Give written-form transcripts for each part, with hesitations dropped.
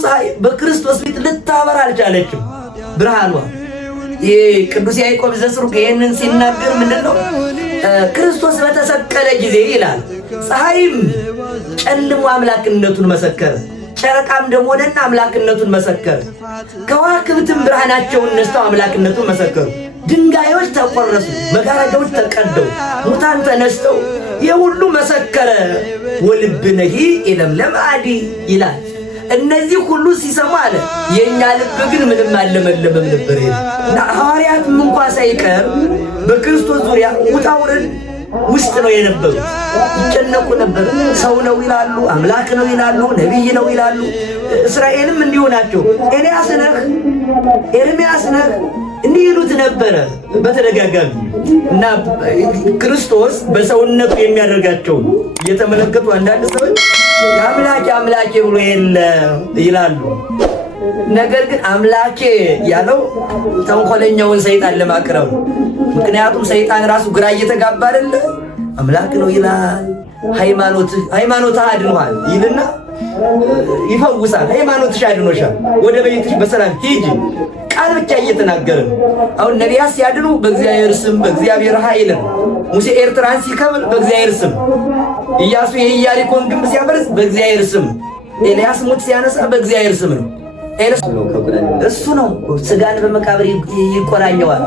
ፀሐይ በክርስቶስ ፊት ልታበራ አልቻለችም ብርሃኗ። ቅዱስ ያዕቆብ ዘስሩግ ይህንን ሲናገር ምንድነው ክርስቶስ በተሰቀለ ጊዜ ይላል ፀሐይም ጨልሞ አምላክነቱን መሰከረ፣ ጨረቃም ደግሞ ሆነና አምላክነቱን መሰከረ፣ ከዋክብትም ብርሃናቸውን ነስተው አምላክነቱን መሰከሩ፣ ድንጋዮች ተቆረሱ፣ መጋረጃዎች ተቀደው፣ ሙታን ተነስተው የሁሉ መሰከረ። ወልብነሂ ኢለምለም አዲ ይላል። እነዚህ ሁሉ ሲሰማ አለ የኛ ልብ ግን ምንም አልለመለመም ነበር እና ሐዋርያትም እንኳን ሳይቀር በክርስቶስ ዙሪያ ውጣውረድ ውስጥ ነው የነበሩ። ይጨነቁ ነበር። ሰው ነው ይላሉ፣ አምላክ ነው ይላሉ፣ ነቢይ ነው ይላሉ። እስራኤልም እንዲሁ ናቸው። ኤልያስ ነህ፣ ኤርምያስ ነህ እንዲህ ይሉት ነበረ በተደጋጋሚ እና ክርስቶስ በሰውነቱ የሚያደርጋቸውን እየተመለከቱ አንዳንድ ሰዎች አምላኬ አምላኬ ብሎ የለ ይላሉ። ነገር ግን አምላኬ ያለው ተንኮለኛውን ሰይጣን ለማቅረብ። ምክንያቱም ሰይጣን ራሱ ግራ እየተጋባ አይደለ? አምላክ ነው ይላል፣ ሃይማኖትህ አድኖሃል ይልና ይፈውሳል። ሃይማኖትሽ አድኖሻል፣ ወደ ቤትሽ በሰላም ሂጂ ቃል ብቻ እየተናገረ ነው። አሁን ነቢያት ሲያድኑ በእግዚአብሔር ስም በእግዚአብሔር ኃይል ነው። ሙሴ ኤርትራን ሲከብል በእግዚአብሔር ስም፣ ኢያሱ የኢያሪኮን ግንብ ሲያፈርስ በእግዚአብሔር ስም፣ ኤልያስ ሙት ሲያነሳ በእግዚአብሔር ስም ነው። እሱ ነው ስጋን በመቃብር ይቆራኘዋል፣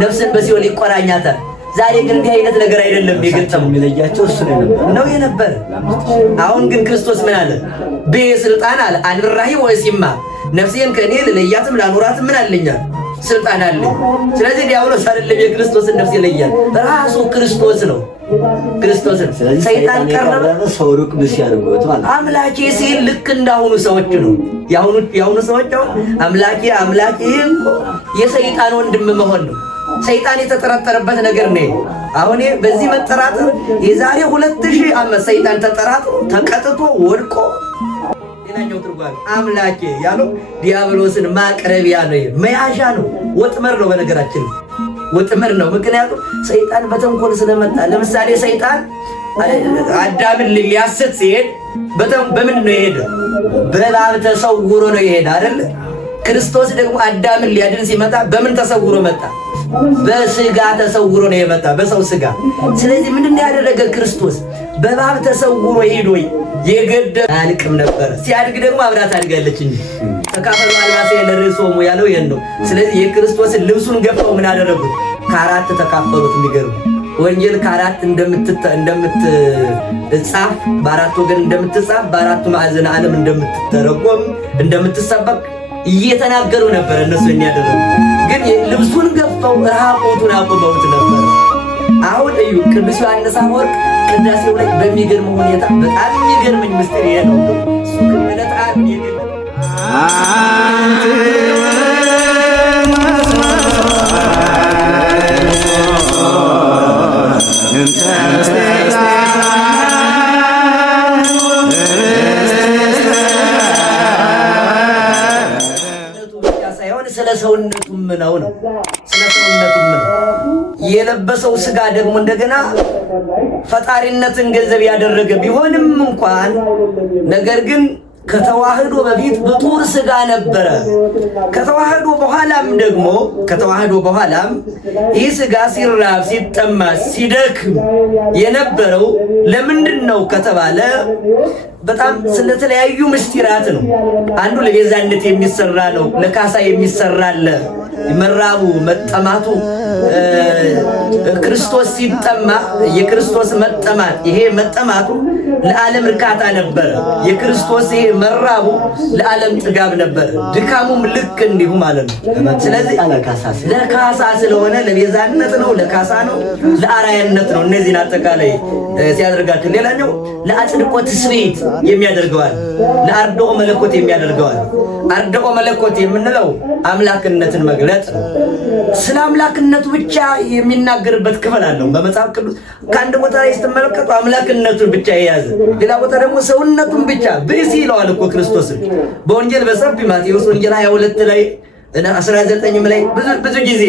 ነፍስን በሲኦል ይቆራኛታል። ዛሬ ግን እንዲህ አይነት ነገር አይደለም የገጠመው። የሚለያቸው እሱ ነው የነበረ። አሁን ግን ክርስቶስ ምን አለ? በስልጣን አለ አንራሂ ወሲማ ነፍሴን ከኔ ለለያትም ላኑራትም ምን አለኛል? ስልጣን አለኝ። ስለዚህ ዲያብሎስ አይደለም የክርስቶስን ነፍስ ይለያል፣ ራሱ ክርስቶስ ነው። ክርስቶስን ሰይጣን ቀረበ፣ ሰው ሩቅ ብስ ያርጎት ማለት አምላኬ ሲል ልክ እንዳሁኑ ሰዎች ነው። ያሁኑ ሰዎች አምላኬ አምላኬ የሰይጣን ወንድም መሆን ነው። ሰይጣን የተጠራጠረበት ነገር ነው። አሁን በዚህ መጠራጠር የዛሬ 2000 ዓመት ሰይጣን ተጠራጥሮ ተቀጥቶ ወድቆ ሌላኛው ትርጓሜ አምላኬ ያለው ዲያብሎስን ማቅረቢያ ነው፣ መያዣ ነው፣ ወጥመር ነው። በነገራችን ወጥመር ነው። ምክንያቱም ሰይጣን በተንኮል ስለመጣ። ለምሳሌ ሰይጣን አዳምን ሊያስት ሲሄድ በምን ነው የሄደ? በእባብ ተሰውሮ ነው የሄደ አይደል? ክርስቶስ ደግሞ አዳምን ሊያድን ሲመጣ በምን ተሰውሮ መጣ? በስጋ ተሰውሮ ነው የመጣ፣ በሰው ስጋ። ስለዚህ ምንድን ያደረገ ክርስቶስ? በእባብ ተሰውሮ ሄዶ የገደለ አልቅም ነበር። ሲያድግ ደግሞ አብራ ታድጋለች እንጂ ተካፈሉ አልባሴ ለርሶሙ ያለው ይሄን ነው። ስለዚህ የክርስቶስን ልብሱን ገፈው ምን አደረጉት? ከአራት ተካፈሉት። የሚገርም ወንጌል ከአራት እንደምትጻፍ በአራት ወገን እንደምትጻፍ በአራቱ ማዕዘን ዓለም እንደምትተረጎም እንደምትሰበክ እየተናገሩ ነበር። እነሱ የሚያደርጉ ግን ልብሱን ገፈው ራቁቱን አቆመውት ነበር። አሁን እዩ ቅዱስ ዮሐንስ አፈወርቅ ቅዳሴው ላይ በሚገርም ሁኔታ በጣም የሚገርመኝ ምስጢር ይሄ ነው። እሱ ከመለጣ ሰውነቱም ነው። ስለ ሰውነቱም ነው የለበሰው ስጋ ደግሞ እንደገና ፈጣሪነትን ገንዘብ ያደረገ ቢሆንም እንኳን ነገር ግን ከተዋህዶ በፊት ፍጡር ስጋ ነበረ። ከተዋህዶ በኋላም ይህ ስጋ ሲራብ ሲጠማ ሲደክም የነበረው ለምንድን ነው ከተባለ በጣም ስለተለያዩ ምስጢራት ነው። አንዱ ለቤዛነት የሚሰራ ነው፣ ለካሳ የሚሰራ አለ። መራቡ መጠማቱ ክርስቶስ ሲጠማ የክርስቶስ መጠማት ይሄ መጠማቱ ለዓለም እርካታ ነበር። የክርስቶስ ይሄ መራቡ ለዓለም ጥጋብ ነበር። ድካሙም ልክ እንዲሁ ማለት ነው። ስለዚህ ለካሳ ስለሆነ ለቤዛነት ነው፣ ለካሳ ነው፣ ለአራያነት ነው። እነዚህን አጠቃላይ ሲያደርጋቸው ሌላኛው ለአጽድቆት ስብዕት የሚያደርገዋል፣ ለአርድኦ መለኮት የሚያደርገዋል። አርድኦ መለኮት የምንለው አምላክነትን መግለጥ ነው። ስለ አምላክነቱ ብቻ የሚናገርበት ክፍል አለው በመጽሐፍ ቅዱስ። ከአንድ ቦታ ላይ ስትመለከቱ አምላክነቱን ብቻ የያዘ፣ ሌላ ቦታ ደግሞ ሰውነቱን ብቻ ብእሲ ይለዋል እኮ ክርስቶስን በወንጌል በሰፊ ማቴዎስ ወንጌል 22 ላይ 19 ላይ ብዙ ጊዜ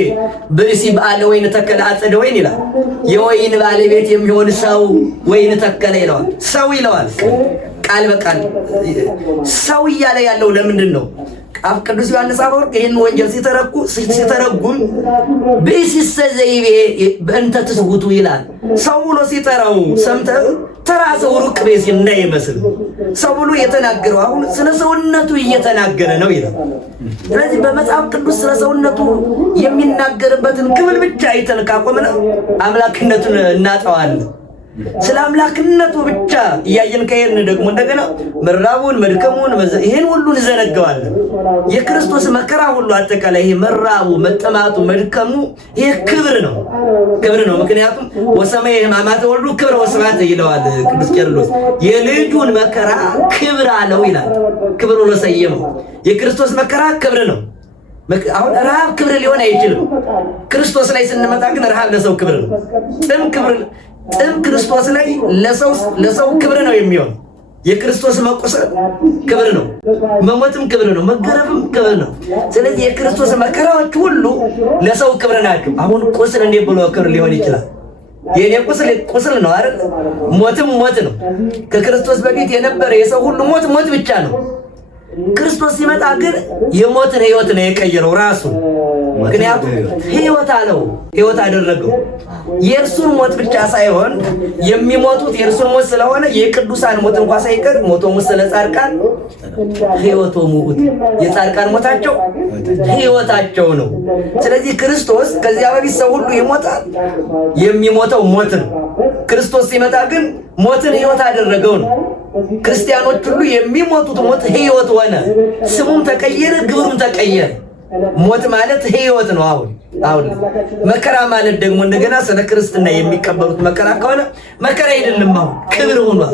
ብእሲ በአለ ወይን ተከለ አጸደ ወይን ይላል። የወይን ባለቤት የሚሆን ሰው ወይን ተከለ ይለዋል። ሰው ይለዋል። ቃል በቃል ሰው እያለ ያለው ለምንድን ነው? ቅዱስ ዮሐንስ አፈወርቅ ይህን ወንጌል ሲተረጉም ብእሲሰ ዘይቤ በእንተ ትስጉቱ ይላል። ሰው ብሎ ሲጠራው ሰምተህ ተራ ሰው ሩቅ ብእሲ እንዳይመስል ሰው ብሎ የተናገረው አሁን ስለ ሰውነቱ እየተናገረ ነው ይላል። ስለዚህ በመጽሐፍ ቅዱስ ስለ ሰውነቱ የሚናገርበትን ክፍል ብቻ አይተን ካቆምነ አምላክነቱን እናጠዋለን። ስለ አምላክነቱ ብቻ እያየን ከሄድን ደግሞ እንደገና መራቡን መድከሙን ይሄን ሁሉ እንዘነጋዋለን። የክርስቶስ መከራ ሁሉ አጠቃላይ ይሄ መራቡ መጠማቱ መድከሙ ይሄ ክብር ነው። ምክንያቱም ወሰማይ ሕማማተ ወልዱ ክብረ ወስብሐት ይለዋል ቅዱስ ቄርሎስ። የልጁን መከራ ክብር አለው ይላል። ክብር ብሎ ሰየመው። የክርስቶስ መከራ ክብር ነው። አሁን ረሃብ ክብር ሊሆን አይችልም። ክርስቶስ ላይ ስንመጣ ግን ረሃብ ለሰው ክብር ነው። ጥም ክርስቶስ ላይ ለሰው ክብር ነው የሚሆን። የክርስቶስ መቁሰል ክብር ነው፣ መሞትም ክብር ነው፣ መገረፍም ክብር ነው። ስለዚህ የክርስቶስ መከራዎች ሁሉ ለሰው ክብር ናቸው። አሁን ቁስል እንዴት ብሎ ክብር ሊሆን ይችላል? የኔ ቁስል ነው አይደል? ሞትም ሞት ነው። ከክርስቶስ በፊት የነበረ የሰው ሁሉ ሞት ብቻ ነው። ክርስቶስ ሲመጣ ግን የሞትን ሕይወት ነው የቀየረው ራሱ። ምክንያቱም ሕይወት አለው፣ ሕይወት አደረገው። የእርሱን ሞት ብቻ ሳይሆን የሚሞቱት የእርሱን ሞት ስለሆነ የቅዱሳን ሞት እንኳን ሳይቀር ሞቶሙ ስለ ጻድቃን ሕይወቶሙ ውእቱ፣ የጻድቃን ሞታቸው ሕይወታቸው ነው። ስለዚህ ክርስቶስ ከዚያ በፊት ሰው ሁሉ ይሞታል፣ የሚሞተው ሞት ነው። ክርስቶስ ሲመጣ ግን ሞትን ሕይወት አደረገው ነው። ክርስቲያኖች ሁሉ የሚሞቱት ሞት ሕይወት ሆነ። ስሙም ተቀየረ፣ ግብሩም ተቀየረ። ሞት ማለት ሕይወት ነው። አሁን መከራ ማለት ደግሞ እንደገና ስለ ክርስትና የሚቀበሉት መከራ ከሆነ መከራ አይደለም፣ አሁን ክብር ሆኗል።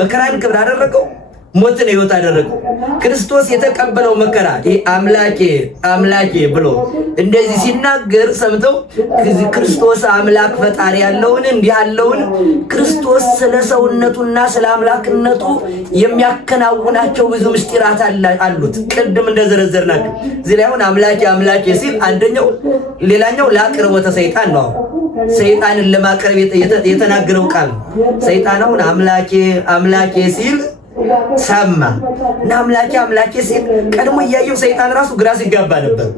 መከራን ክብር አደረገው፣ ሞትን ሕይወት አደረገው። ክርስቶስ የተቀበለው መከራ ይሄ አምላኬ ብሎ እንደዚህ ሲናገር ሰምተው ክርስቶስ አምላክ ፈጣሪ ያለውን እንዲህ ያለውን ክርስቶስ ስለ ሰውነቱና ስለ አምላክነቱ የሚያከናውናቸው ብዙ ምስጢራት አሉት። ቅድም እንደዘረዘርናቸው እዚህ ላይ አሁን አምላኬ ሲል አንደኛው ሌላኛው ለአቅርቦተ ሰይጣን ነው። ሰይጣንን ለማቅረብ የተናገረው ቃል ሰይጣን አሁን አምላኬ ሲል ሰማ እና አምላኬ ሲል ቀድሞ እያየው ሰይጣን ራሱ ግራ ሲጋባ ነበር።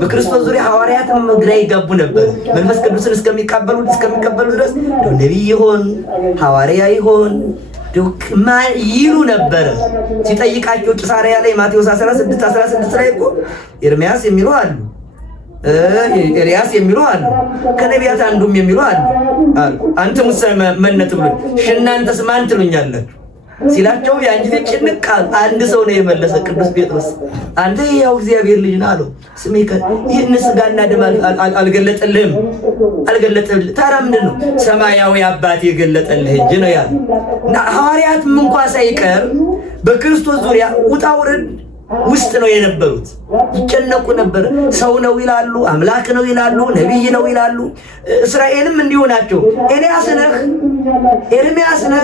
በክርስቶስ ዙሪያ ሐዋርያትም ግራ ይጋቡ ነበር። መንፈስ ቅዱስን እስከሚቀበሉ ድረስ ነቢይ ይሆን ሐዋርያ ይሆን ይሉ ነበረ። ሲጠይቃቸው ቂሳርያ ላይ ማቴዎስ 16 ላይ እኮ ኤርምያስ የሚሉ አሉ፣ ኤልያስ የሚሉ አሉ፣ ከነቢያት አንዱም የሚሉ አሉ። አንትሙሰ መነ ትብሉኝ፣ እናንተስ ማን ትሉኛላችሁ ሲላቸው ያን ጊዜ ጭንቅ አንድ ሰው ነው የመለሰ፣ ቅዱስ ጴጥሮስ አንተ ያው እግዚአብሔር ልጅ ነህ አለው። ይህን ሥጋና ደም አልገለጠልህም። ታዲያ ምንድን ነው? ሰማያዊ አባቴ የገለጠልህ እንጂ ነው ያለ። እና ሐዋርያትም እንኳ ሳይቀር በክርስቶስ ዙሪያ ውጣ ውረድ ውስጥ ነው የነበሩት። ይጨነቁ ነበር። ሰው ነው ይላሉ፣ አምላክ ነው ይላሉ፣ ነቢይ ነው ይላሉ። እስራኤልም እንዲሁ ናቸው። ኤርምያስ ነህ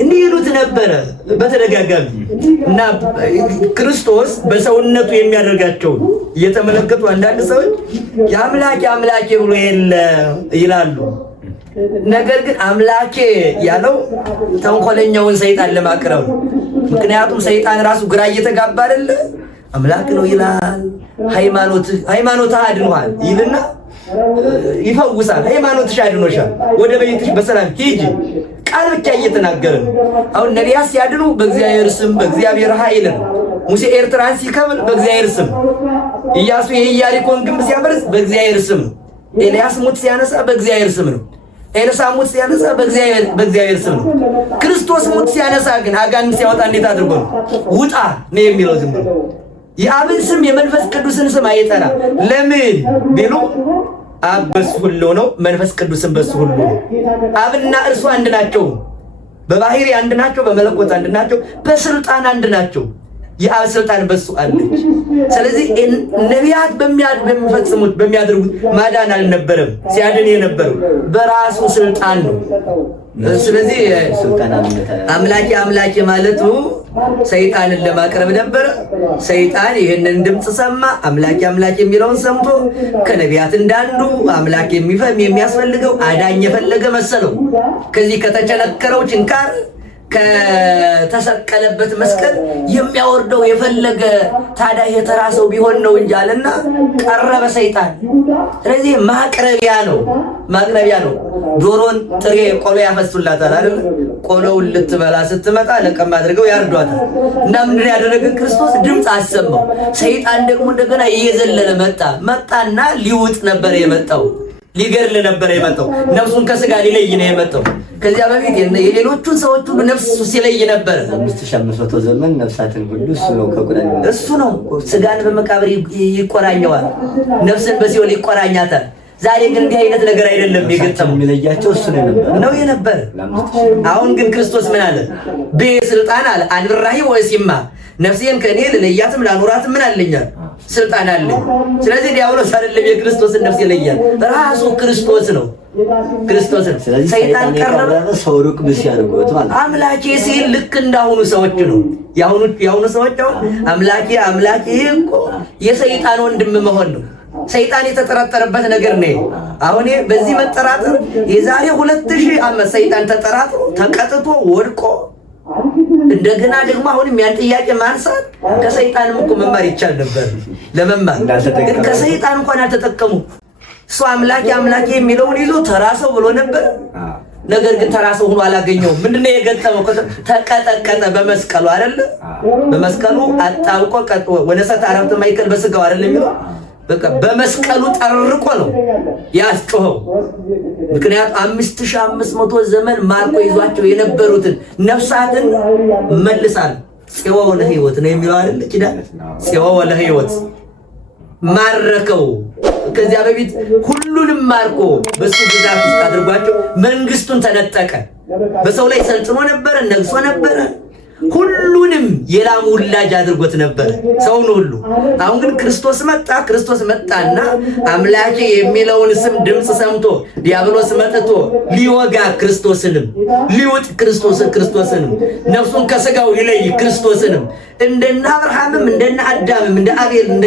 እንዲህ ይሉት ነበረ በተደጋጋሚ። እና ክርስቶስ በሰውነቱ የሚያደርጋቸውን እየተመለከቱ አንዳንድ ሰዎች የአምላኬ ብሎ የለ ይላሉ። ነገር ግን አምላኬ ያለው ተንኮለኛውን ሰይጣን ለማቅረብ ነው። ምክንያቱም ሰይጣን ራሱ ግራ እየተጋባ አይደለ? አምላክ ነው ይላል፣ ሃይማኖትህ አድኖሃል ይልና ይፈውሳል። ሃይማኖትሽ አድኖሻል፣ ወደ ቤትሽ በሰላም ሂጂ ቃል ብቻ እየተናገረ ነው። አሁን ነቢያት ሲያድኑ በእግዚአብሔር ስም በእግዚአብሔር ኃይል ነው። ሙሴ ኤርትራን ሲከብል በእግዚአብሔር ስም፣ ኢያሱ የኢያሪኮን ግንብ ሲያፈርስ በእግዚአብሔር ስም፣ ኤልያስ ሙት ሲያነሳ በእግዚአብሔር ስም ነው። ኤልሳ ሙት ሲያነሳ በእግዚአብሔር ስም ነው። ክርስቶስ ሙት ሲያነሳ ግን አጋንንት ሲያወጣ እንዴት አድርጎ ነው? ውጣ ነው የሚለው። ዝም ብሎ የአብን ስም የመንፈስ ቅዱስን ስም አይጠራ። ለምን ቢሉ አብ በሱ ሁሉ ነው፣ መንፈስ ቅዱስን በሱ ሁሉ ነው። አብና እርሱ አንድ ናቸው። በባህሪ አንድ ናቸው፣ በመለኮት አንድ ናቸው፣ በስልጣን አንድ ናቸው። የአብ ስልጣን በሱ አለች። ስለዚህ ነቢያት በሚፈጽሙት በሚያደርጉት ማዳን አልነበረም። ሲያድን የነበረው በራሱ ስልጣን ነው። ስለዚህ አምላኬ ማለቱ ሰይጣንን ለማቅረብ ነበረ። ሰይጣን ይህንን ድምፅ ሰማ። አምላኬ የሚለውን ሰምቶ ከነቢያት እንዳንዱ አምላክ የሚያስፈልገው አዳኝ የፈለገ መሰለው። ከዚህ ከተቸነከረው ጭንካር ከተሰቀለበት መስቀል የሚያወርደው የፈለገ ታዲያ የተራሰው ቢሆን ነው እንጂ አለና ቀረበ ሰይጣን። ስለዚህ ማቅረቢያ ነው። ዶሮን ጥሬ ቆሎ ያፈሱላታል አይደል? ቆሎውን ልትበላ ስትመጣ ለቀም አድርገው ያርዷታል። እና ምንድን ያደረገ ክርስቶስ ድምፅ አሰማው። ሰይጣን ደግሞ እንደገና እየዘለለ መጣና ሊውጥ ነበር የመጣው፣ ሊገድል ነበር የመጣው። ነፍሱን ከስጋ ሊለይ ነው የመጣው። ከዚያ በፊት የሌሎቹን ሰዎች ሁሉ ነፍስ ሲለይ ነበር። 5500 ዘመን ነፍሳትን ሁሉ እሱ ነው ስጋን በመቃብር ይቆራኘዋል፣ ነፍስን በሲኦል ይቆራኛታል። ዛሬ ግን እንዲህ አይነት ነገር አይደለም የገጠመው። የሚለያቸው እሱ ነው የነበር። አሁን ግን ክርስቶስ ምን አለ? በስልጣን አለ አንብራሂ ወሲማ ነፍሴን ከኔ ለለያትም ላኖራትም ምን አለኛል? ስልጣን አለኝ። ስለዚህ ዲያብሎስ አይደለም የክርስቶስን ነፍስ ይለያል፣ ራሱ ክርስቶስ ነው። ሰይጣን ቀረበ ሰው ሩቅ ብስ ያድርጎት ማለት አምላኬ ሲል ልክ እንዳሁኑ ሰዎች ነው። ያሁኑ ሰዎች አምላኬ እኮ የሰይጣን ወንድም መሆን ነው። ሰይጣን የተጠራጠረበት ነገር ነው። አሁን በዚህ መጠራጠር የዛሬ 2000 ዓመት ሰይጣን ተጠራጥሮ ተቀጥቶ ወድቆ እንደገና ደግሞ አሁንም ያን ጥያቄ ማንሳት ከሰይጣንም እኮ መማር ይቻል ነበር። ለመማር ግን ከሰይጣን እንኳን አልተጠቀሙ። እሱ አምላኬ የሚለውን ይዞ ተራሰው ብሎ ነበር። ነገር ግን ተራሰው ሆኖ አላገኘውም። ምንድነው የገጠመው? ተቀጠቀጠ በመስቀሉ አይደለ? በመስቀሉ አጣብቆ ወነሰት አረፍተ ማይከል በስጋው አይደለ የሚለው በቃ በመስቀሉ ጠርቆ ነው ያስጮኸው። ምክንያቱም 5500 ዘመን ማርኮ ይዟቸው የነበሩትን ነፍሳትን መልሳል። ጽዮወ ለሕይወት ነው የሚለው አይደል? ኪዳን ጽዮወ ለሕይወት ማረከው። ከዚያ በፊት ሁሉንም ማርኮ በሱ ግዛት ውስጥ አድርጓቸው መንግስቱን ተነጠቀ። በሰው ላይ ሰልጥኖ ነበረ፣ ነግሶ ነበረ። ሁሉንም የላሙ ውላጅ አድርጎት ነበር ሰውን ሁሉ። አሁን ግን ክርስቶስ መጣና አምላኬ የሚለውን ስም ድምፅ ሰምቶ ዲያብሎስ መጥቶ ሊወጋ ክርስቶስንም ሊውጥ ክርስቶስንም ነፍሱን ከስጋው ሊለይ ክርስቶስንም እንደነ አብርሃምም እንደነ አዳምም እንደ አቤል እንደ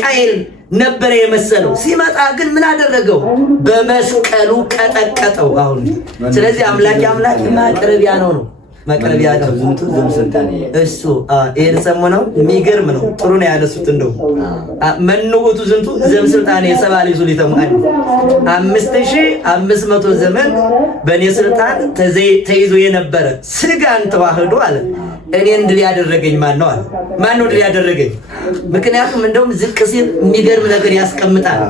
ቃየል ነበር የመሰለው። ሲመጣ ግን ምን አደረገው? በመስቀሉ ቀጠቀጠው። አሁን ስለዚህ አምላኬ ማቅረቢያ ነው መቅረቢያ ነው እሱ። ይሄን ሰሞነው የሚገርም ነው። ጥሩ ነው ያነሱት። እንደው መንውቱ ዝንቱ ዘምስልጣኔ ሰባሊ ሱሊተሙ 5500 ዘመን በእኔ ስልጣን ተይዞ የነበረ ስጋን ተዋህዶ አለ እኔን ድል ያደረገኝ ማን ነው አለ። ማን ነው ድል ያደረገኝ? ምክንያቱም እንደውም ዝቅ ሲል የሚገርም ነገር ያስቀምጣል።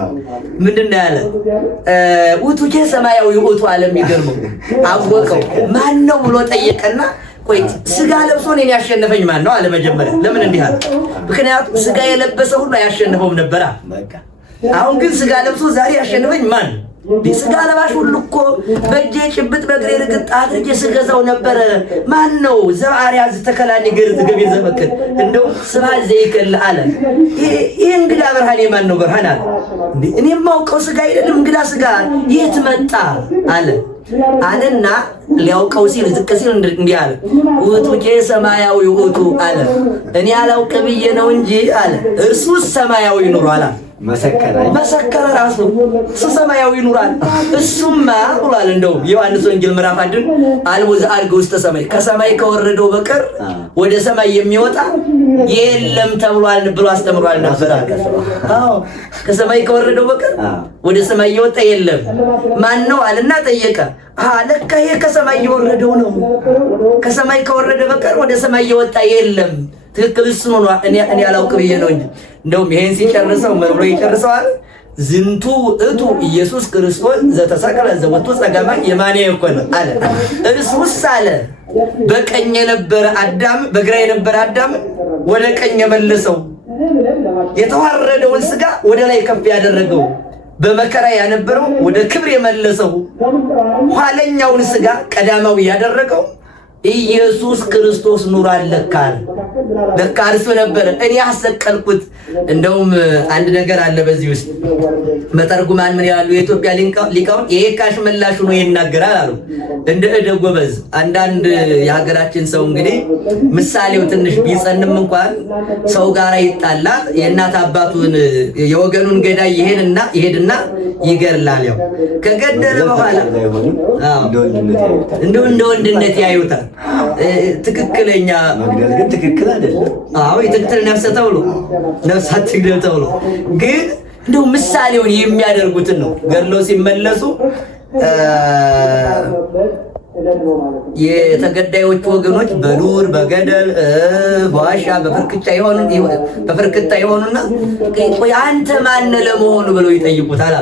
ምንድነው ያለ? ውቱኬ ሰማያዊ ውቱ አለ። የሚገርመው አወቀው ማን ነው ብሎ ጠየቀና ቆይ ስጋ ለብሶ እኔን ያሸነፈኝ ማን ነው አለ መጀመሪያ። ለምን እንዲህ አለ? ምክንያቱም ስጋ የለበሰ ሁሉ አያሸንፈውም ነበር። አሁን ግን ስጋ ለብሶ ዛሬ ያሸነፈኝ ማን? ስጋ ለባሽ ሁሉ እኮ በእጄ ጭብጥ በእግሬ ርግጥ አድርጌ ስገዛው ነበረ። ማን ነው? ዘአርያ ዝተከላኒ ገርዝ ገቤ ዘመክል እንደው ስብሐት ዘይከል አለ። ይሄ እንግዳ ብርሃን የማን ነው? ብርሃን አለ። እኔ የማውቀው ስጋ አይደለም እንግዳ ስጋ የት መጣ አለና ሊያውቀው ሲል ዝቅ ሲል እንዲህ አለ። ውእቱኬ ሰማያዊ ውእቱ አለ። እኔ አላውቅ ብዬ ነው እንጂ አለ እርሱ ሰማያዊ ኑሯል። መሰከረ ራሱ እሱ ሰማያዊ ኑሯል። እሱማ ብሏል። እንደውም ዮሐንስ ወንጌል ምዕራፍ 1 አልቦ ዘአርገ ውስተ ሰማይ ከሰማይ ከወረደው በቀር ወደ ሰማይ የሚወጣ የለም ተብሏል ብሎ አስተምሯል ነበር። አዎ ከሰማይ ከወረደው በቀር ወደ ሰማይ የወጣ የለም። ማን ነው አለና ጠየቀ። ለካ ይሄ ከሰማይ የወረደው ነው። ከሰማይ ከወረደ በቀር ወደ ሰማይ የወጣ የለም። ትክክል እሱ ነው። እኔ አላውቅ ብዬ ነው እንጂ እንደውም ይሄን ሲጨርሰው ምን ብሎ ይጨርሰዋል? ዝንቱ እቱ ኢየሱስ ክርስቶስ ዘተሰቀለ ዘወቱ ጸጋማ የማኔ ይኮነ አለ። እርሱስ አለ በቀኝ የነበረ አዳም በግራ የነበረ አዳም ወደ ቀኝ የመለሰው የተዋረደውን ስጋ ወደ ላይ ከፍ ያደረገው በመከራ ያነበረው ወደ ክብር የመለሰው ኋለኛውን ስጋ ቀዳማዊ ያደረገው ኢየሱስ ክርስቶስ ኑሯል። ለካ እርሱ ነበር እኔ ያሰቀልኩት። እንደውም አንድ ነገር አለ በዚህ ውስጥ መተርጉማን ምን ያሉ የኢትዮጵያ ሊቃውንት ይሄ ካሽ መላሹ ነው ይናገራል አሉ። እንደ እደ ጎበዝ አንዳንድ የሀገራችን ሰው እንግዲህ ምሳሌው ትንሽ ቢጸንም እንኳን ሰው ጋር ይጣላል። የእናት አባቱን የወገኑን ገዳይ ይሄድና ይገርላል። ያው ከገደለ በኋላ እንደ ወንድነት ያዩታል። ትክክለኛ መግደል ግን ትክክል አይደለም። አዎ የትክክል ነፍሰ ተብሎ ነፍሳት ትግደል ተብሎ ግን እንደው ምሳሌውን የሚያደርጉትን ነው ገድለው ሲመለሱ የተገዳዮቹ ወገኖች በዱር በገደል በዋሻ በፍርክታ ይሆኑና አንተ ማነህ ለመሆኑ ብለው ይጠይቁታል።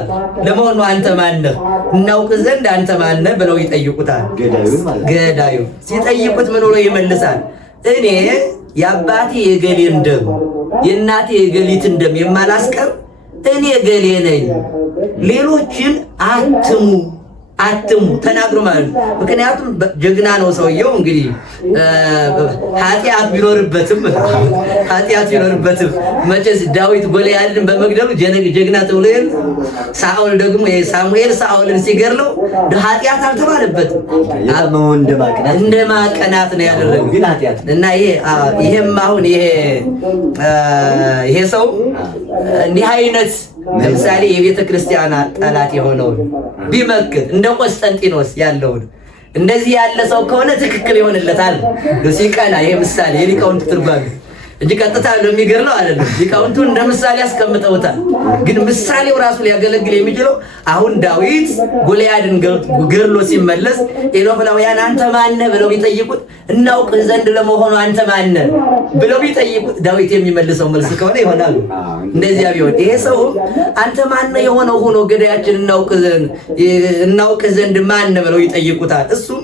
ለመሆኑ አንተ ማነህ እናውቅ ዘንድ አንተ ማነህ ብለው ይጠይቁታል። ገዳዩ ሲጠይቁት ምን ብሎ ይመልሳል? እኔ የአባቴ የገሌን ደም የእናቴ የገሊትን ደም የማላስቀር እኔ ገሌ ነኝ፣ ሌሎችን አትሙ ተናግሮ ማለት ነው። ምክንያቱም ጀግና ነው ሰውየው። እንግዲህ ኃጢአት ቢኖርበትም መቼስ ዳዊት ጎልያድን በመግደሉ ጀግና ተብሎ ሳኦል ደግሞ ሳሙኤል ሳኦልን ሲገድለው ኃጢአት አልተባለበትም። እንደ ማቀናት ነው ያደረገው ግን ኃጢአት እና ይሄም አሁን ይሄ ሰው እንዲህ አይነት ለምሳሌ የቤተ ክርስቲያን ጠላት የሆነውን ቢመክር እንደ ቆስጠንጢኖስ ያለውን እንደዚህ ያለ ሰው ከሆነ ትክክል ይሆንለታል። ሲቀና ይሄ ምሳሌ የሊቃውንት ትርጓሜ እንጂ ቀጥታ ለሚገርለው አይደለም። ሊቃውንቱ እንደ ምሳሌ ያስቀምጠውታል። ግን ምሳሌው ራሱ ሊያገለግል የሚችለው አሁን ዳዊት ጎልያድን ገድሎ ሲመለስ ኤሎፍላውያን አንተ ማነህ ብለው ቢጠይቁት እናውቅ ዘንድ ለመሆኑ አንተ ማነህ ብለው ቢጠይቁት ዳዊት የሚመልሰው መልስ ከሆነ ይሆናል። እንደዚያ ቢሆን ይሄ ሰው አንተ ማነህ የሆነው ሆኖ ገዳያችን እናውቅ ዘንድ ማነህ ብለው ይጠይቁታል። እሱም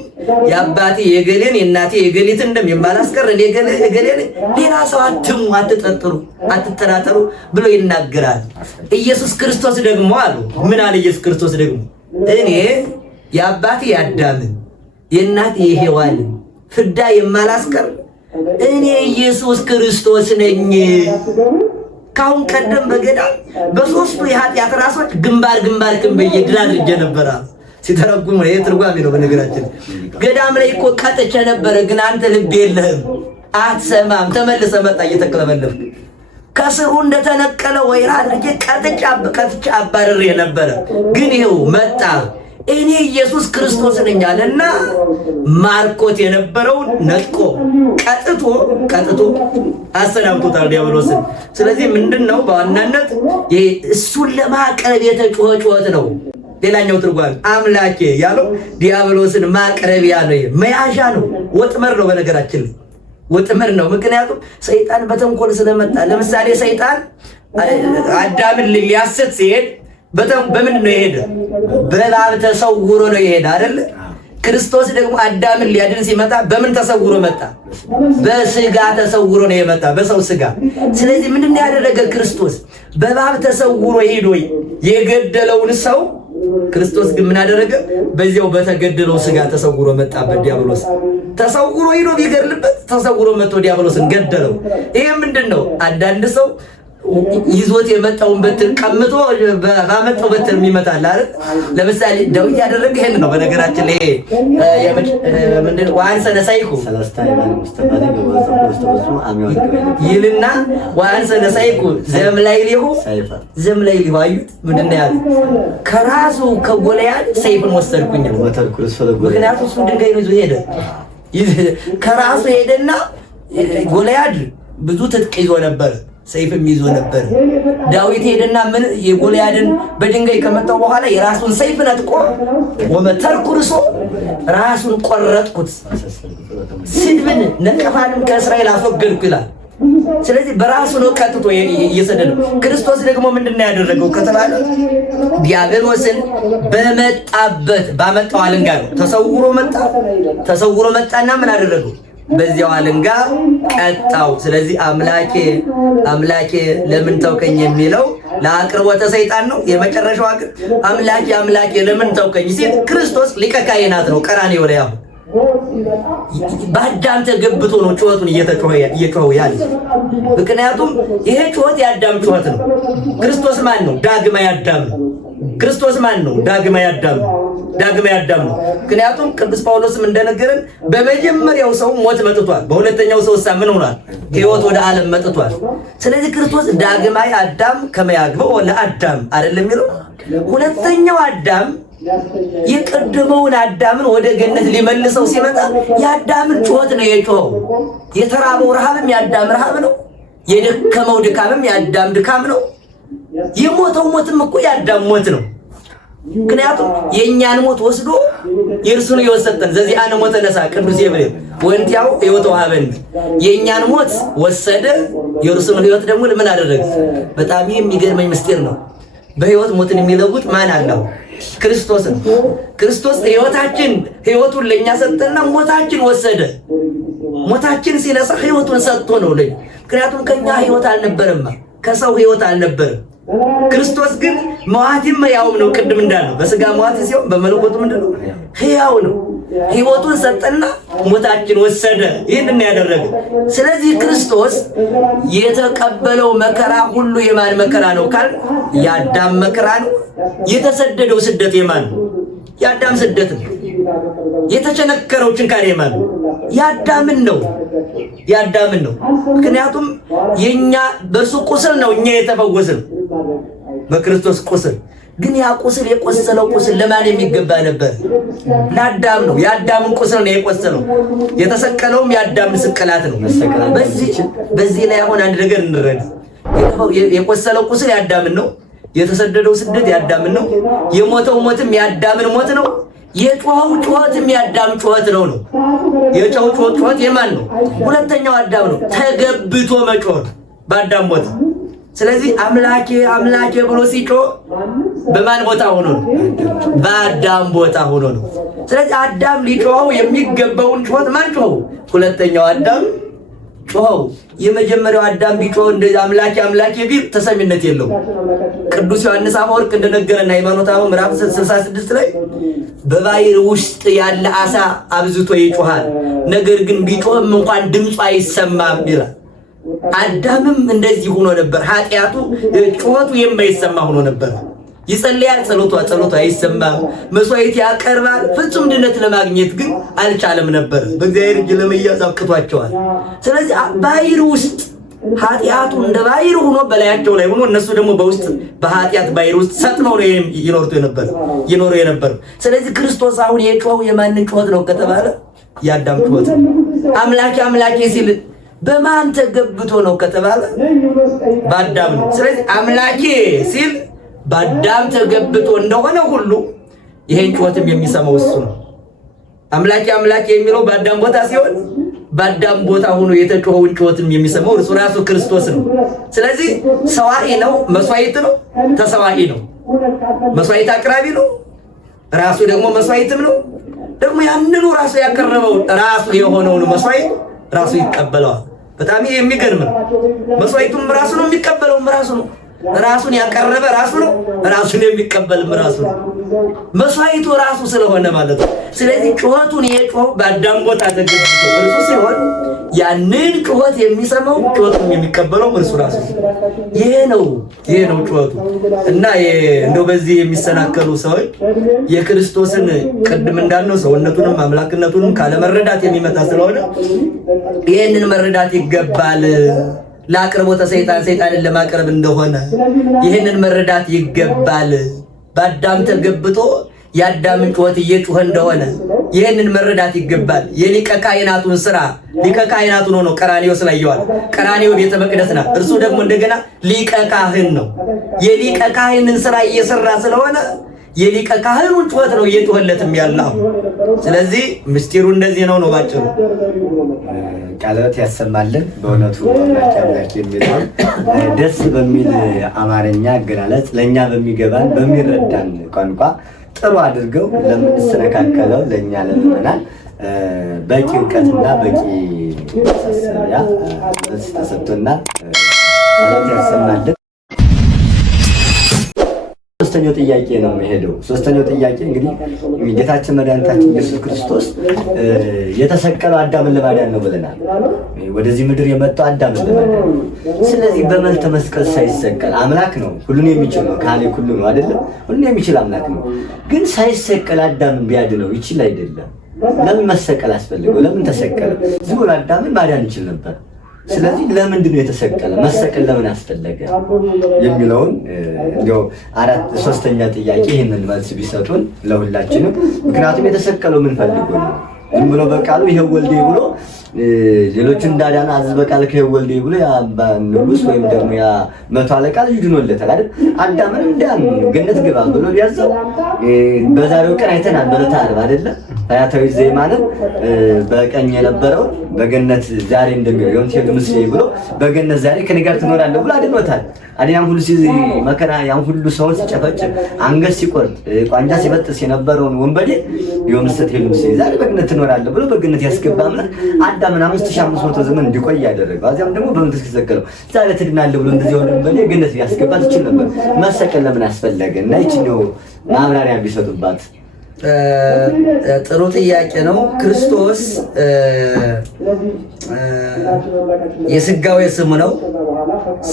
የአባቴ የገሌን የእናቴ የገሊትን ደም የማላስቀር እኔ ገሌን ሌላ ሰው አትጠራጠሩ ብሎ ይናገራል። ኢየሱስ ክርስቶስ ደግሞ አሉ ምን አለ? ኢየሱስ ክርስቶስ ደግሞ እኔ የአባቴ የአዳምን የእናቴ የሔዋንን ፍዳ የማላስቀር እኔ ኢየሱስ ክርስቶስ ነኝ። ካሁን ቀደም በገዳም በሶስቱ የኃጢአት ራሶች ግንባር ክንብዬ ድል አድርጌ ነበረ። ሲተረጉም ነው የትርጓሜ ነው። በነገራችን ገዳም ላይ እኮ ቀጥቼ ነበረ፣ ግን አንተ ልብ የለህም አትሰማም። ተመልሰ መጣ እየተከለበለብክ ከስሩ እንደተነቀለ ወይራ አድርጌ ቀጥቼ አባርሬ ነበረ፣ ግን ይኸው መጣ። እኔ ኢየሱስ ክርስቶስ ነኝ አለና ማርኮት የነበረውን ነጥቆ ቀጥቶ አሰናብቶታል ዲያብሎስን። ስለዚህ ምንድነው በዋናነት እሱን ለማቅረብ የተጮኸ ጩኸት ነው። ሌላኛው ትርጓሜ አምላኬ ያለው ዲያብሎስን ማቅረቢያ ነው፣ መያዣ ነው፣ ወጥመር ነው። በነገራችን ወጥመር ነው። ምክንያቱም ሰይጣን በተንኮል ስለመጣ። ለምሳሌ ሰይጣን አዳምን ሊያስት ሲሄድ በምን ነው የሄደ? በእባብ ተሰውሮ ነው የሄደ አይደል? ክርስቶስ ደግሞ አዳምን ሊያድን ሲመጣ በምን ተሰውሮ መጣ? በስጋ ተሰውሮ ነው የመጣ፣ በሰው ስጋ። ስለዚህ ምንድን ያደረገ ክርስቶስ? በእባብ ተሰውሮ ሄዶ የገደለውን ሰው ክርስቶስ ግን ምን አደረገ? በዚያው በተገደለው ስጋ ተሰውሮ መጣበት። ዲያብሎስ ተሰውሮ ሄዶ ቢገድልበት ተሰውሮ መጥቶ ዲያብሎስን ገደለው። ይሄ ምንድነው? አንዳንድ ሰው ይዞት የመጣውን በትር ቀምቶ ባመጣው በትር የሚመታል አይደል? ለምሳሌ ዳዊት ያደረገ ይሄን ነው። በነገራችን ላይ ምንድነው ወአንሰነ ሳይኩ ይልና ወአንሰነ ሳይኩ ዘምላይሊሁ አዩት። ምንድነው ያለው? ከራሱ ከጎልያድ ሰይፍን ወሰድኩኝ ነው። ምክንያቱም እሱ ድንጋይ ይዞ ሄደ። ከራሱ ሄደና ጎልያድ ብዙ ትጥቅ ይዞ ነበር፣ ሰይፍም ይዞ ነበር። ዳዊት ሄደና ምን የጎልያድን በድንጋይ ከመታው በኋላ የራሱን ሰይፍ ነጥቆ ወመተርኩርሶ ራሱን ቆረጥኩት፣ ስድብን ነቀፋንም ከእስራኤል አስወገድኩ ይላል። ስለዚህ በራሱ ነው ቀጥቶ እየሰደደው። ክርስቶስ ደግሞ ምንድነው ያደረገው ከተባለ ዲያብሎስን ባመጣው አለንጋ ነው ተሰውሮ መጣና ምን አደረገው? በዚያው አለንጋ ቀጣው። ስለዚህ አምላኬ ለምን ተውከኝ የሚለው ለአቅርቦተ ሰይጣን ነው። የመጨረሻው ግን አምላኬ ለምን ተውከኝ ሲል ክርስቶስ ሊቀ ካህናት ነው። ቀራንዮ ላይ አሁን በአዳም ተገብቶ ነው ጩኸቱን እየጮኸ ያለ። ምክንያቱም ይሄ ጩኸት የአዳም ጩኸት ነው። ክርስቶስ ማን ነው? ዳግማዊ አዳም ነው። ክርስቶስ ማን ነው? ዳግማዊ አዳም ነው። ምክንያቱም ቅዱስ ጳውሎስም እንደነገረን በመጀመሪያው ሰው ሞት መጥቷል፣ በሁለተኛው ሰው ምን ሆኗል? ሕይወት ወደ ዓለም መጥቷል። ስለዚህ ክርስቶስ ዳግማዊ አዳም ከመያግበው ለአዳም አይደለም የሚለው። ሁለተኛው አዳም የቀደመውን አዳምን ወደ ገነት ሊመልሰው ሲመጣ የአዳምን ጩኸት ነው የጮኸው። የተራበው ረሃብም የአዳም ረሃብ ነው። የደከመው ድካምም የአዳም ድካም ነው። የሞተው ሞትም እኮ የአዳም ሞት ነው። ምክንያቱም የእኛን ሞት ወስዶ የእርሱን የወሰጠን ዘዚአነ ሞተ ነሳ ቅዱስ ኤፍሬም ወንቲያው ሕይወት ወሀበን የእኛን ሞት ወሰደ፣ የእርሱን ሕይወት ደግሞ ምን አደረገ? በጣም የሚገርመኝ ምስጢር ነው። በሕይወት ሞትን የሚለውጥ ማን አለው? ክርስቶስ ነው። ክርስቶስ ሕይወቱን ለእኛ ሰጠና ሞታችን ወሰደ። ሞታችን ሲነሳ ሕይወቱን ሰጥቶ ነው ለኛ። ምክንያቱም ከኛ ሕይወት አልነበረማ፣ ከሰው ሕይወት አልነበረም። ክርስቶስ ግን መዋቲም ሕያውም ነው። ቅድም እንዳለው በስጋ መዋቲ ሲሆን በመለኮቱ ምንድነው? ሕያው ነው። ሕይወቱን ሰጠና ሞታችን ወሰደ። ይህንን ያደረገ። ስለዚህ ክርስቶስ የተቀበለው መከራ ሁሉ የማን መከራ ነው ካል የአዳም መከራ ነው። የተሰደደው ስደት የማን ነው? የአዳም ስደት ነው። የተቸነከረው ችንካር የማን ነው? የአዳምን ነው። የአዳምን ነው። ምክንያቱም የኛ በሱ ቁስል ነው እኛ የተፈወስን፣ በክርስቶስ ቁስል። ግን ያ ቁስል የቆሰለው ቁስል ለማን የሚገባ ነበር? ለአዳም ነው። የአዳምን ቁስል ነው የቆሰለው። የተሰቀለውም የአዳምን ስቅላት ነው። በዚህ ላይ አሁን አንድ ነገር እንረዳ። የቆሰለው ቁስል የአዳምን ነው። የተሰደደው ስደት የአዳምን ነው። የሞተው ሞትም የአዳምን ሞት ነው። የጮኸው ጩኸትም የአዳም ጩኸት ነው። የጮኸው ጩኸት የማን ነው? ሁለተኛው አዳም ነው። ተገብቶ መጮህ በአዳም ሞት። ስለዚህ አምላኬ አምላኬ ብሎ ሲጮህ በማን ቦታ ሆኖ ነው? በአዳም ቦታ ሆኖ ነው። ስለዚህ አዳም ሊጮኸው የሚገባውን ጩኸት ማን ጮኸው? ሁለተኛው አዳም ጮኸው። የመጀመሪያው አዳም ቢጮህ እንደዚህ አምላኬ አምላኬ ቢል ተሰሚነት የለውም። ቅዱስ ዮሐንስ አፈወርቅ እንደነገረን ሃይማኖተ አበው ምዕራፍ 66 ላይ በባሕር ውስጥ ያለ አሳ አብዝቶ ይጮሃል፣ ነገር ግን ቢጮህም እንኳን ድምፁ አይሰማም ይላል። አዳምም እንደዚህ ሆኖ ነበር። ኃጢአቱ ጩኸቱ የማይሰማ ሆኖ ነበር። ይጸልያል፣ ጸሎቱ አይሰማም። መስዋዕት ያቀርባል፣ ፍጹም ድነት ለማግኘት ግን አልቻለም ነበር። በእግዚአብሔር እጅ ለመያዝ አብቅቷቸዋል። ስለዚህ ባሕር ውስጥ ኃጢአቱ እንደ ባሕር ሆኖ በላያቸው ላይ ሆኖ እነሱ ደግሞ በውስጥ በኃጢአት ባሕር ውስጥ ሰጥመው ነው ይኖሩ የነበረው። ስለዚህ ክርስቶስ አሁን የጮኸው የማንን ጩኸት ነው ከተባለ የአዳም ጩኸት ነው። አምላኬ አምላኬ ሲል በማን ተገብቶ ነው ከተባለ በአዳም ነው። ስለዚህ አምላኬ ሲል በአዳም ተገብቶ እንደሆነ ሁሉ ይሄን ጩኸትም የሚሰማው እሱ ነው። አምላኬ አምላኬ የሚለው በአዳም ቦታ ሲሆን በአዳም ቦታ ሆኖ የተጮኸውን ጩኸትም የሚሰማው እርሱ ራሱ ክርስቶስ ነው። ስለዚህ ሰዋኢ ነው፣ መስዋዕት ነው፣ ተሰዋኢ ነው። መስዋዕት አቅራቢ ነው፣ ራሱ ደግሞ መስዋዕትም ነው። ደግሞ ያንኑ ራሱ ያቀረበው ራሱ የሆነውን መስዋዕት ራሱ ይቀበለዋል። በጣም የሚገርም ነው። መስዋዕቱም ራሱ ነው፣ የሚቀበለውም ራሱ ነው። ራሱን ያቀረበ ራሱ ነው፣ ራሱን የሚቀበልም ራሱ ነው። መስዋዕቱ ራሱ ስለሆነ ማለት ነው። ስለዚህ ጩኸቱን የጮኸው በአዳም ቦታ ተገብቶ እርሱ ሲሆን ያንን ጩኸት የሚሰማው ጩኸቱን የሚቀበለው እርሱ ራሱ። ይሄ ነው ጩኸቱ። እና እንደው በዚህ የሚሰናከሉ ሰዎች የክርስቶስን ቅድም እንዳልነው ሰውነቱንም አምላክነቱንም ካለመረዳት የሚመጣ ስለሆነ ይህንን መረዳት ይገባል። ለአቅርቦተ ሰይጣንን ለማቅረብ እንደሆነ ይህንን መረዳት ይገባል። በአዳም ተገብቶ የአዳምን ጩኸት እየጮኸ እንደሆነ ይህንን መረዳት ይገባል። የሊቀ ካህናቱን ስራ ሊቀ ካህናቱን ሆኖ ቀራንዮ ስላየዋል። ቀራንዮ ቤተ መቅደስ ናት። እርሱ ደግሞ እንደገና ሊቀ ካህን ነው። የሊቀ ካህንን ስራ እየሰራ ስለሆነ የሊቀ ካህኑን ጩኸት ነው እየጮኸለትም ያለው። ስለዚህ ምስጢሩ እንደዚህ ነው ባጭሩ። ቃላት ያሰማልን። በእውነቱ አምላክ የሚለው ደስ በሚል አማርኛ አገላለጽ ለኛ በሚገባን በሚረዳን ቋንቋ ጥሩ አድርገው ለምንሰነካከለው ለኛ ለምናል በቂ እውቀትና በቂ ማሳሰቢያ ተሰጥቶናል። ቃላት ያሰማልን። ሶስተኛው ጥያቄ ነው የሚሄደው። ሶስተኛው ጥያቄ እንግዲህ ጌታችን መድኃኒታችን ኢየሱስ ክርስቶስ የተሰቀለው አዳምን ለማዳን ነው ብለናል። ወደዚህ ምድር የመጣው አዳምን ለማዳን ነው። ስለዚህ በመልተ መስቀል ሳይሰቀል አምላክ ነው፣ ሁሉን የሚችል ነው፣ ካሌ ሁሉ ነው አይደለም፣ ሁሉን የሚችል አምላክ ነው። ግን ሳይሰቀል አዳምን ቢያድነው ይችል አይደለም። ለምን መሰቀል አስፈልገው? ለምን ተሰቀለ? ዝም ብሎ አዳምን ማዳን ይችል ነበር። ስለዚህ ለምንድን ነው የተሰቀለ? መሰቀል ለምን አስፈለገ የሚለውን እንዲያው ሶስተኛ ጥያቄ ይህንን መልስ ቢሰጡን ለሁላችንም። ምክንያቱም የተሰቀለው ምን ፈልጎ ነው? ዝም ብሎ በቃሉ ይሄው ወልዴ ብሎ ሌሎችን እንዳዳነ አዝበ ቃል ከይሄው ወልዴ ብሎ ያ ንጉስ ወይም ደግሞ ያ መቶ አለቃ ልጅ ድኖለታል አይደል? አዳምን እንዳን ገነት ግባ ብሎ ቢያዘው በዛሬው ቀን አይተናል። በለታል አይደለ? አያታዊ ዘይማንም በቀኝ የነበረው በገነት ዛሬ እንደሚሆን ሲልምስ ብሎ በገነት ዛሬ ከኔ ጋር ትኖራለህ ብሎ አድኖታል። አዲያን ሁሉ መከራ ያን ሁሉ ሰው ሲጨፈጭፍ አንገት ሲቆርጥ ቋንጃ ሲበጥስ የነበረውን ወንበዴ የምስት ሄሉስ ዛሬ በገነት ትኖራለህ ብሎ በገነት ያስገባምና አዳምን 5500 ዘመን እንዲቆይ ያደረገው አዚያም ደግሞ በመንፈስ ተሰቀለው ዛሬ ትድናለህ ብሎ እንደዚህ ወንበዴ ገነት ያስገባት ይችላል ነበር። መሰቀል ለምን አስፈለገ? እና ይችኛው ማብራሪያ ቢሰጡባት። ጥሩ ጥያቄ ነው። ክርስቶስ የሥጋዌ ስሙ ነው።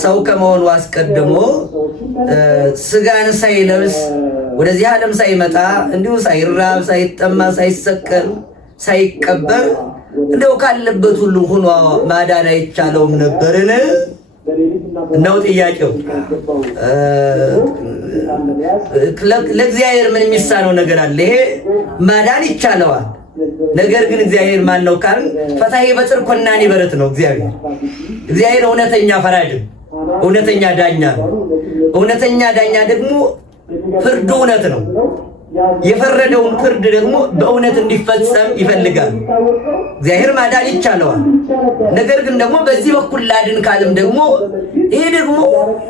ሰው ከመሆኑ አስቀድሞ ስጋን ሳይለብስ ወደዚህ ዓለም ሳይመጣ እንዲሁ ሳይራብ ሳይጠማ ሳይሰቀል ሳይቀበር እንደው ካለበት ሁሉ ሆኖ ማዳን አይቻለውም ነበርን ነው ጥያቄው። ለእግዚአብሔር ምን የሚሳነው ነገር አለ? ይሄ ማዳን ይቻለዋል። ነገር ግን እግዚአብሔር ማን ነው ካል ፈታሄ በጽድቅ ኮናኔ በረት ነው። እግዚአብሔር እውነተኛ ፈራጅ፣ እውነተኛ ዳኛ ነው። እውነተኛ ዳኛ ደግሞ ፍርዱ እውነት ነው። የፈረደውን ፍርድ ደግሞ በእውነት እንዲፈጸም ይፈልጋል። እግዚአብሔር ማዳን ይቻለዋል። ነገር ግን ደግሞ በዚህ በኩል ላድን ካልም ደግሞ ይሄ ደግሞ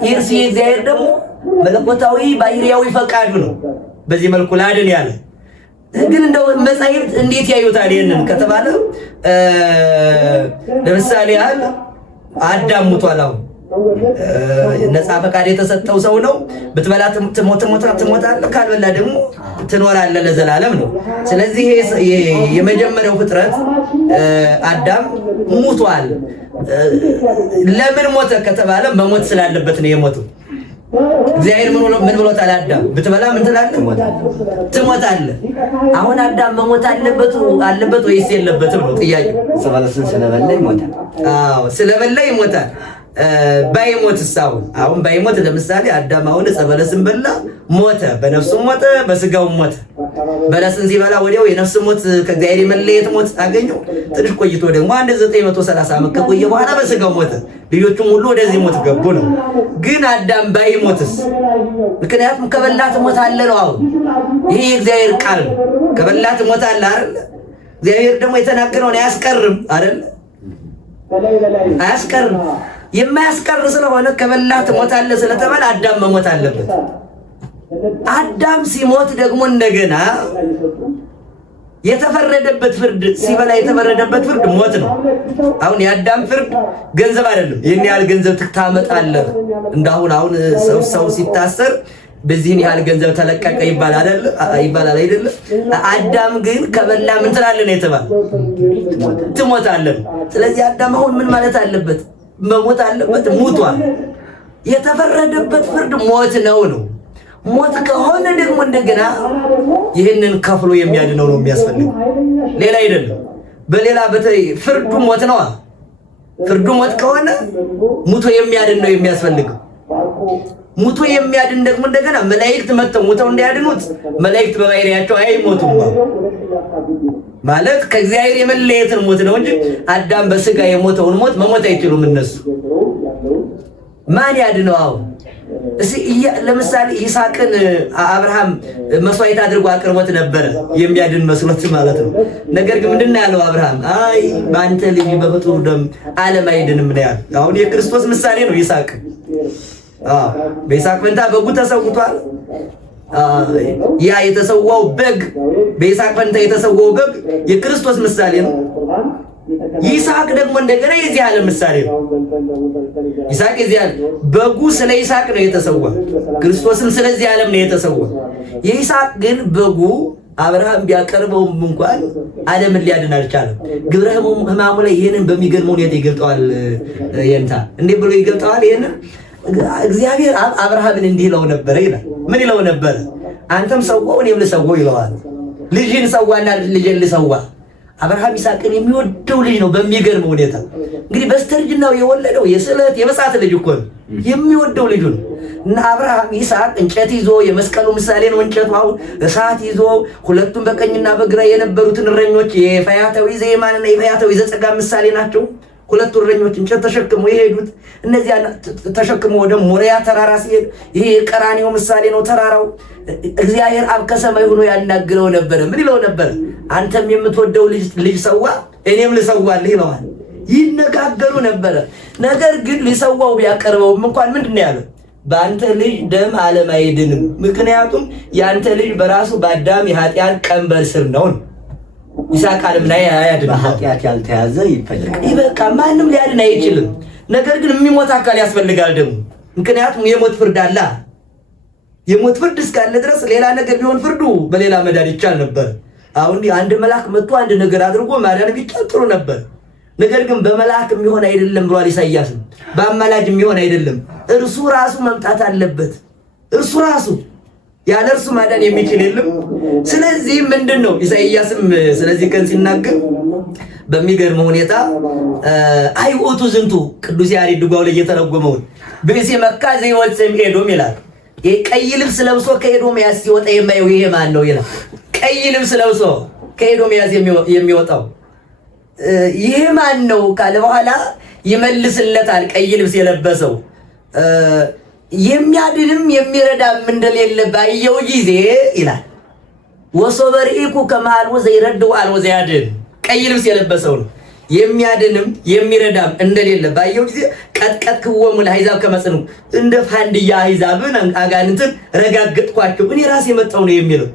የእግዚአብሔር ደግሞ መለኮታዊ ባህሪያዊ ፈቃዱ ነው። በዚህ መልኩ ላድን ያለ ግን እንደው መጻሕፍት እንዴት ያዩታል ይሄንን ከተባለ ለምሳሌ ያህል አዳም ሙቷል። አሁን ነፃ ፈቃድ የተሰጠው ሰው ነው። ብትበላ ትሞታለህ፣ ካልበላ ደግሞ ትኖራለህ ለዘላለም ነው። ስለዚህ የመጀመሪያው ፍጥረት አዳም ሙቷል። ለምን ሞተ ከተባለ መሞት ስላለበት ነው የሞተው። እግዚአብሔር ምን ብሎታል? አዳም ብትበላ ምን ትላለህ? ትሞታለህ። አሁን አዳም መሞት አለበት ወይስ የለበትም ነው ጥያቄው። ስለበላ ይሞታል። አዎ ስለበላ ይሞታል። ባይሞትስ? አሁን ባይሞት ለምሳሌ አዳም አሁን ዕፀ በለስን በላ ሞተ፣ በነፍሱም ሞተ በስጋውም ሞተ። በለስን ሲበላ ወዲያው የነፍስ ሞት ከእግዚአብሔር የመለየት ሞት አገኘው። ትንሽ ቆይቶ ደግሞ 930 ዓመት ከቆየ በኋላ በስጋው ሞተ። ልጆቹም ሁሉ ወደዚህ ሞት ገቡ ነው። ግን አዳም ባይሞትስ? ምክንያቱም ከበላ ትሞታለህ ነው። አሁን ይሄ የእግዚአብሔር ቃል ነው። ከበላ ትሞታለህ አይደል? እግዚአብሔር ደግሞ የተናገረውን አያስቀርም አይደል? አያስቀርም። የማያስቀር ስለሆነ ከበላ ትሞታለህ ስለተባለ አዳም መሞት አለበት። አዳም ሲሞት ደግሞ እንደገና የተፈረደበት ፍርድ ሲበላ የተፈረደበት ፍርድ ሞት ነው። አሁን የአዳም ፍርድ ገንዘብ አይደለም። ይሄን ያህል ገንዘብ ትታመጣለህ እንዳሁን አሁን ሰው ሲታሰር በዚህን ያህል ገንዘብ ተለቀቀ ይባላል አይደል? አዳም ግን ከበላ ምን ትላለህ ነው የተባለ? ትሞታለህ። ስለዚህ አዳም አሁን ምን ማለት አለበት? መሞት አለበት። ሙቷል። የተፈረደበት ፍርድ ሞት ነው። ሞት ከሆነ ደግሞ እንደገና ይህንን ከፍሎ የሚያድነው ነው የሚያስፈልገው፣ ሌላ አይደለም። በሌላ በተለይ ፍርዱ ሞት ነው። ፍርዱ ሞት ከሆነ ሙቶ የሚያድን ነው የሚያስፈልገው። ሙቶ የሚያድን ደግሞ እንደገና መላእክት መጥተው ሙተው እንዲያድኑት መላእክት በባህሪያቸው አይሞቱም ማለት ከእግዚአብሔር የመለየትን ሞት ነው እንጂ አዳም በስጋ የሞተውን ሞት መሞት አይችሉም እነሱ። ማን ያድነው? አሁን ለምሳሌ ይስሐቅን አብርሃም መስዋዕት አድርጎ አቅርቦት ነበረ የሚያድን መስሎት ማለት ነው። ነገር ግን ምንድን ነው ያለው አብርሃም? አይ በአንተ ልጅ በፍጡር ደም ዓለም አይድንም ነው ያለው። አሁን የክርስቶስ ምሳሌ ነው ይስሐቅ። በይስሐቅ ፈንታ በጉ ተሰውቷል። ያ የተሰዋው በግ በይስሐቅ ፈንታ የተሰዋው በግ የክርስቶስ ምሳሌ ነው። ይስሐቅ ደግሞ እንደገና የዚህ ዓለም ምሳሌ ነው። ይስሐቅ የዚህ ዓለም በጉ ስለ ይስሐቅ ነው የተሰዋ፣ ክርስቶስም ስለዚህ ዓለም ነው የተሰዋ። የይስሐቅ ግን በጉ አብርሃም ቢያቀርበውም እንኳን ዓለምን ሊያድን አልቻለም። ግብረ ሕማሙ ላይ ይህንን በሚገርም ሁኔታ ይገልጠዋል። እንዴት ብሎ ይገልጠዋል? ይህንን እግዚአብሔር አብርሃምን እንዲህ ይለው ነበረ ይላል። ምን ይለው ነበረ? አንተም ሰዋው እኔም ልሰዋው ይለዋል። ልጅን ሰዋና ልጅን ልሰዋ። አብርሃም ይስሐቅን የሚወደው ልጅ ነው። በሚገርም ሁኔታ እንግዲህ በስተርጅናው የወለደው የስዕለት የመጻት ልጅ እኮ ነው። የሚወደው ልጁ ነው። እና አብርሃም ይስሐቅ እንጨት ይዞ የመስቀሉ ምሳሌ ነው እንጨቱ። አሁን እሳት ይዞ ሁለቱም በቀኝና በግራ የነበሩትን እረኞች የፈያታዊ ዘየማንና የፈያታዊ ዘጸጋም ምሳሌ ናቸው። ሁለቱ እረኞች እንጨት ተሸክመው የሄዱት እነዚያ ተሸክመው ወደ ሞሪያ ተራራ ሲሄድ ይሄ የቀራንዮ ምሳሌ ነው። ተራራው እግዚአብሔር አብ ከሰማይ ሆኖ ያናግረው ነበር። ምን ይለው ነበር? አንተም የምትወደው ልጅ ሰዋ፣ እኔም ልሰዋልህ ይለዋል። ይነጋገሩ ነበረ። ነገር ግን ሊሰዋው ቢያቀርበውም እንኳን ምንድን ነው ያለው? በአንተ ልጅ ደም ዓለም አይድንም፣ ምክንያቱም የአንተ ልጅ በራሱ በአዳም የኃጢአት ቀንበር ስር ነው። ይስሐቅ ዓለም ላይ አያድንም። በኃጢአት ያልተያዘ ይፈልጋል። ይበቃ፣ ማንም ሊያድን አይችልም። ነገር ግን የሚሞት አካል ያስፈልጋል ደግሞ፣ ምክንያቱም የሞት ፍርድ አለ። የሞት ፍርድ እስካለ ድረስ ሌላ ነገር ቢሆን ፍርዱ በሌላ መዳን ይቻል ነበር። አሁን አንድ መልአክ መጥቶ አንድ ነገር አድርጎ ማዳን ቢቻል ጥሩ ነበር። ነገር ግን በመልአክ የሚሆን አይደለም ብሏል ኢሳይያስ። በአማላጅ የሚሆን አይደለም፣ እርሱ ራሱ መምጣት አለበት። እርሱ ራሱ፣ ያለ እርሱ ማዳን የሚችል የለም። ስለዚህ ምንድነው ኢሳይያስም ስለዚህ ቀን ሲናገር በሚገርም ሁኔታ አይውቱ ዝንቱ ቅዱስ ያሬድ ድጓው ላይ የተረጎመው ብእሲ መካ ዘይወፅም ኤዶም ይላል። ቀይ ልብስ ለብሶ ከኤዶምያስ ሲወጣ የማየው ይሄ ማን ነው ይላል። ቀይ ልብስ ለብሶ ከኤዶምያስ የሚወጣው ይሄ ማን ነው ካለ በኋላ ይመልስለታል። ቀይ ልብስ የለበሰው የሚያድንም የሚረዳም እንደሌለ ባየው ጊዜ ይላል ወሶበርኢኩ ከማልወ ዘይረድ ወአልወ ዘይያድን። ቀይ ልብስ የለበሰው ነው። የሚያድንም የሚረዳም እንደሌለ ባየው ጊዜ ቀጥቀጥክዎሙ ለአሕዛብ ከመጽኑ፣ እንደ ፋንድያ አሕዛብን አጋንንትን ረጋገጥኳቸው እኔ ራሴ መጣሁ ነው የሚለው።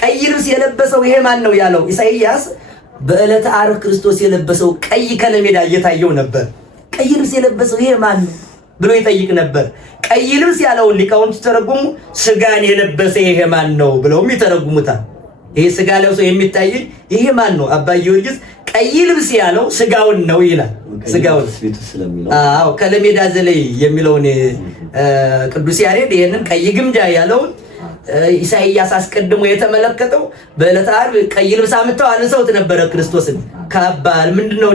ቀይ ልብስ የለበሰው ይሄ ማን ነው ያለው ኢሳይያስ በዕለተ ዓርብ ክርስቶስ የለበሰው ቀይ ከለሜዳ እየታየው ነበር። ቀይ ልብስ የለበሰው ይሄ ማን ነው ብሎ ይጠይቅ ነበር። ቀይ ልብስ ያለውን ሊቃውንት ተረጉሙ ስጋን የለበሰ ይሄ ማን ነው ብለውም ይተረጉሙታል። ይሄ ስጋ ለብሶ የሚታይ ይሄ ማን ነው? አባ ጊዮርጊስ ቀይ ልብስ ያለው ስጋውን ነው ይላል። ስጋውን አዎ፣ ከለሜዳ ዘለይ የሚለውን ቅዱስ ያሬድ ይሄንን ቀይ ግምጃ ያለውን ኢሳይያስ አስቀድሞ የተመለከተው በዕለተ ዓርብ ቀይ ልብስ አምጥተው አንሰውት ነበረ ክርስቶስን። ካባል ምንድነው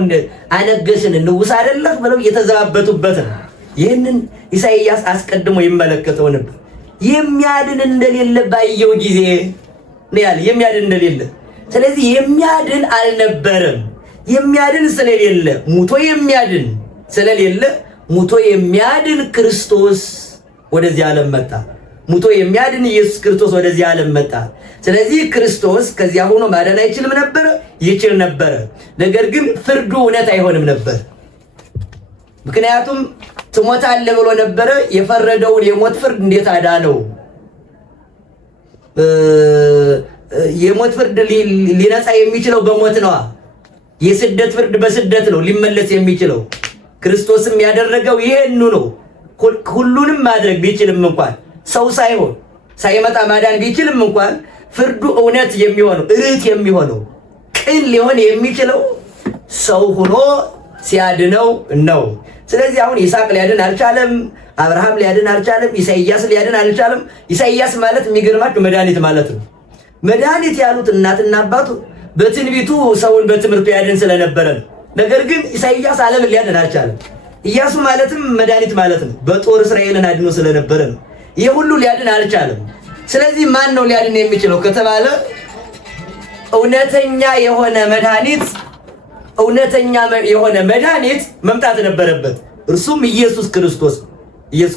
አነገስን ንጉስ አይደለህ ብለው እየተዘባበቱበት ነው። ይህንን ኢሳይያስ አስቀድሞ ይመለከተው ነበር። የሚያድን እንደሌለ ባየው ጊዜ ነው ያለ፣ የሚያድን እንደሌለ። ስለዚህ የሚያድን አልነበረም። የሚያድን ስለሌለ ሙቶ የሚያድን ስለሌለ ሙቶ የሚያድን ክርስቶስ ወደዚህ ዓለም መጣ። ሙቶ የሚያድን ኢየሱስ ክርስቶስ ወደዚህ ዓለም መጣ። ስለዚህ ክርስቶስ ከዚያ ሆኖ ማዳን አይችልም ነበር? ይችል ነበር። ነገር ግን ፍርዱ እውነት አይሆንም ነበር። ምክንያቱም ትሞታለህ ብሎ ነበረ። የፈረደውን የሞት ፍርድ እንዴት አዳነው? የሞት ፍርድ ሊነጻ የሚችለው በሞት ነዋ። የስደት ፍርድ በስደት ነው ሊመለስ የሚችለው። ክርስቶስም ያደረገው ይሄንኑ ነው። ሁሉንም ማድረግ ቢችልም እንኳን ሰው ሳይሆን ሳይመጣ ማዳን ቢችልም እንኳን ፍርዱ እውነት የሚሆነው ርት የሚሆነው ቅን ሊሆን የሚችለው ሰው ሆኖ ሲያድነው ነው። ስለዚህ አሁን ይስሐቅ ሊያድን አልቻለም፣ አብርሃም ሊያድን አልቻለም፣ ኢሳይያስ ሊያድን አልቻለም። ኢሳይያስ ማለት የሚገርማችሁ መድኃኒት ማለት ነው። መድኃኒት ያሉት እናትና አባቱ በትንቢቱ ሰውን በትምህርቱ ያድን ስለነበረ ነው። ነገር ግን ኢሳይያስ ዓለምን ሊያድን አልቻለም። ኢያሱ ማለትም መድኃኒት ማለት ነው። በጦር እስራኤልን አድኖ ስለነበረ ነው። ይሄ ሁሉ ሊያድን አልቻለም። ስለዚህ ማን ነው ሊያድን የሚችለው ከተባለ እውነተኛ የሆነ መድኃኒት መምጣት ነበረበት። እርሱም ኢየሱስ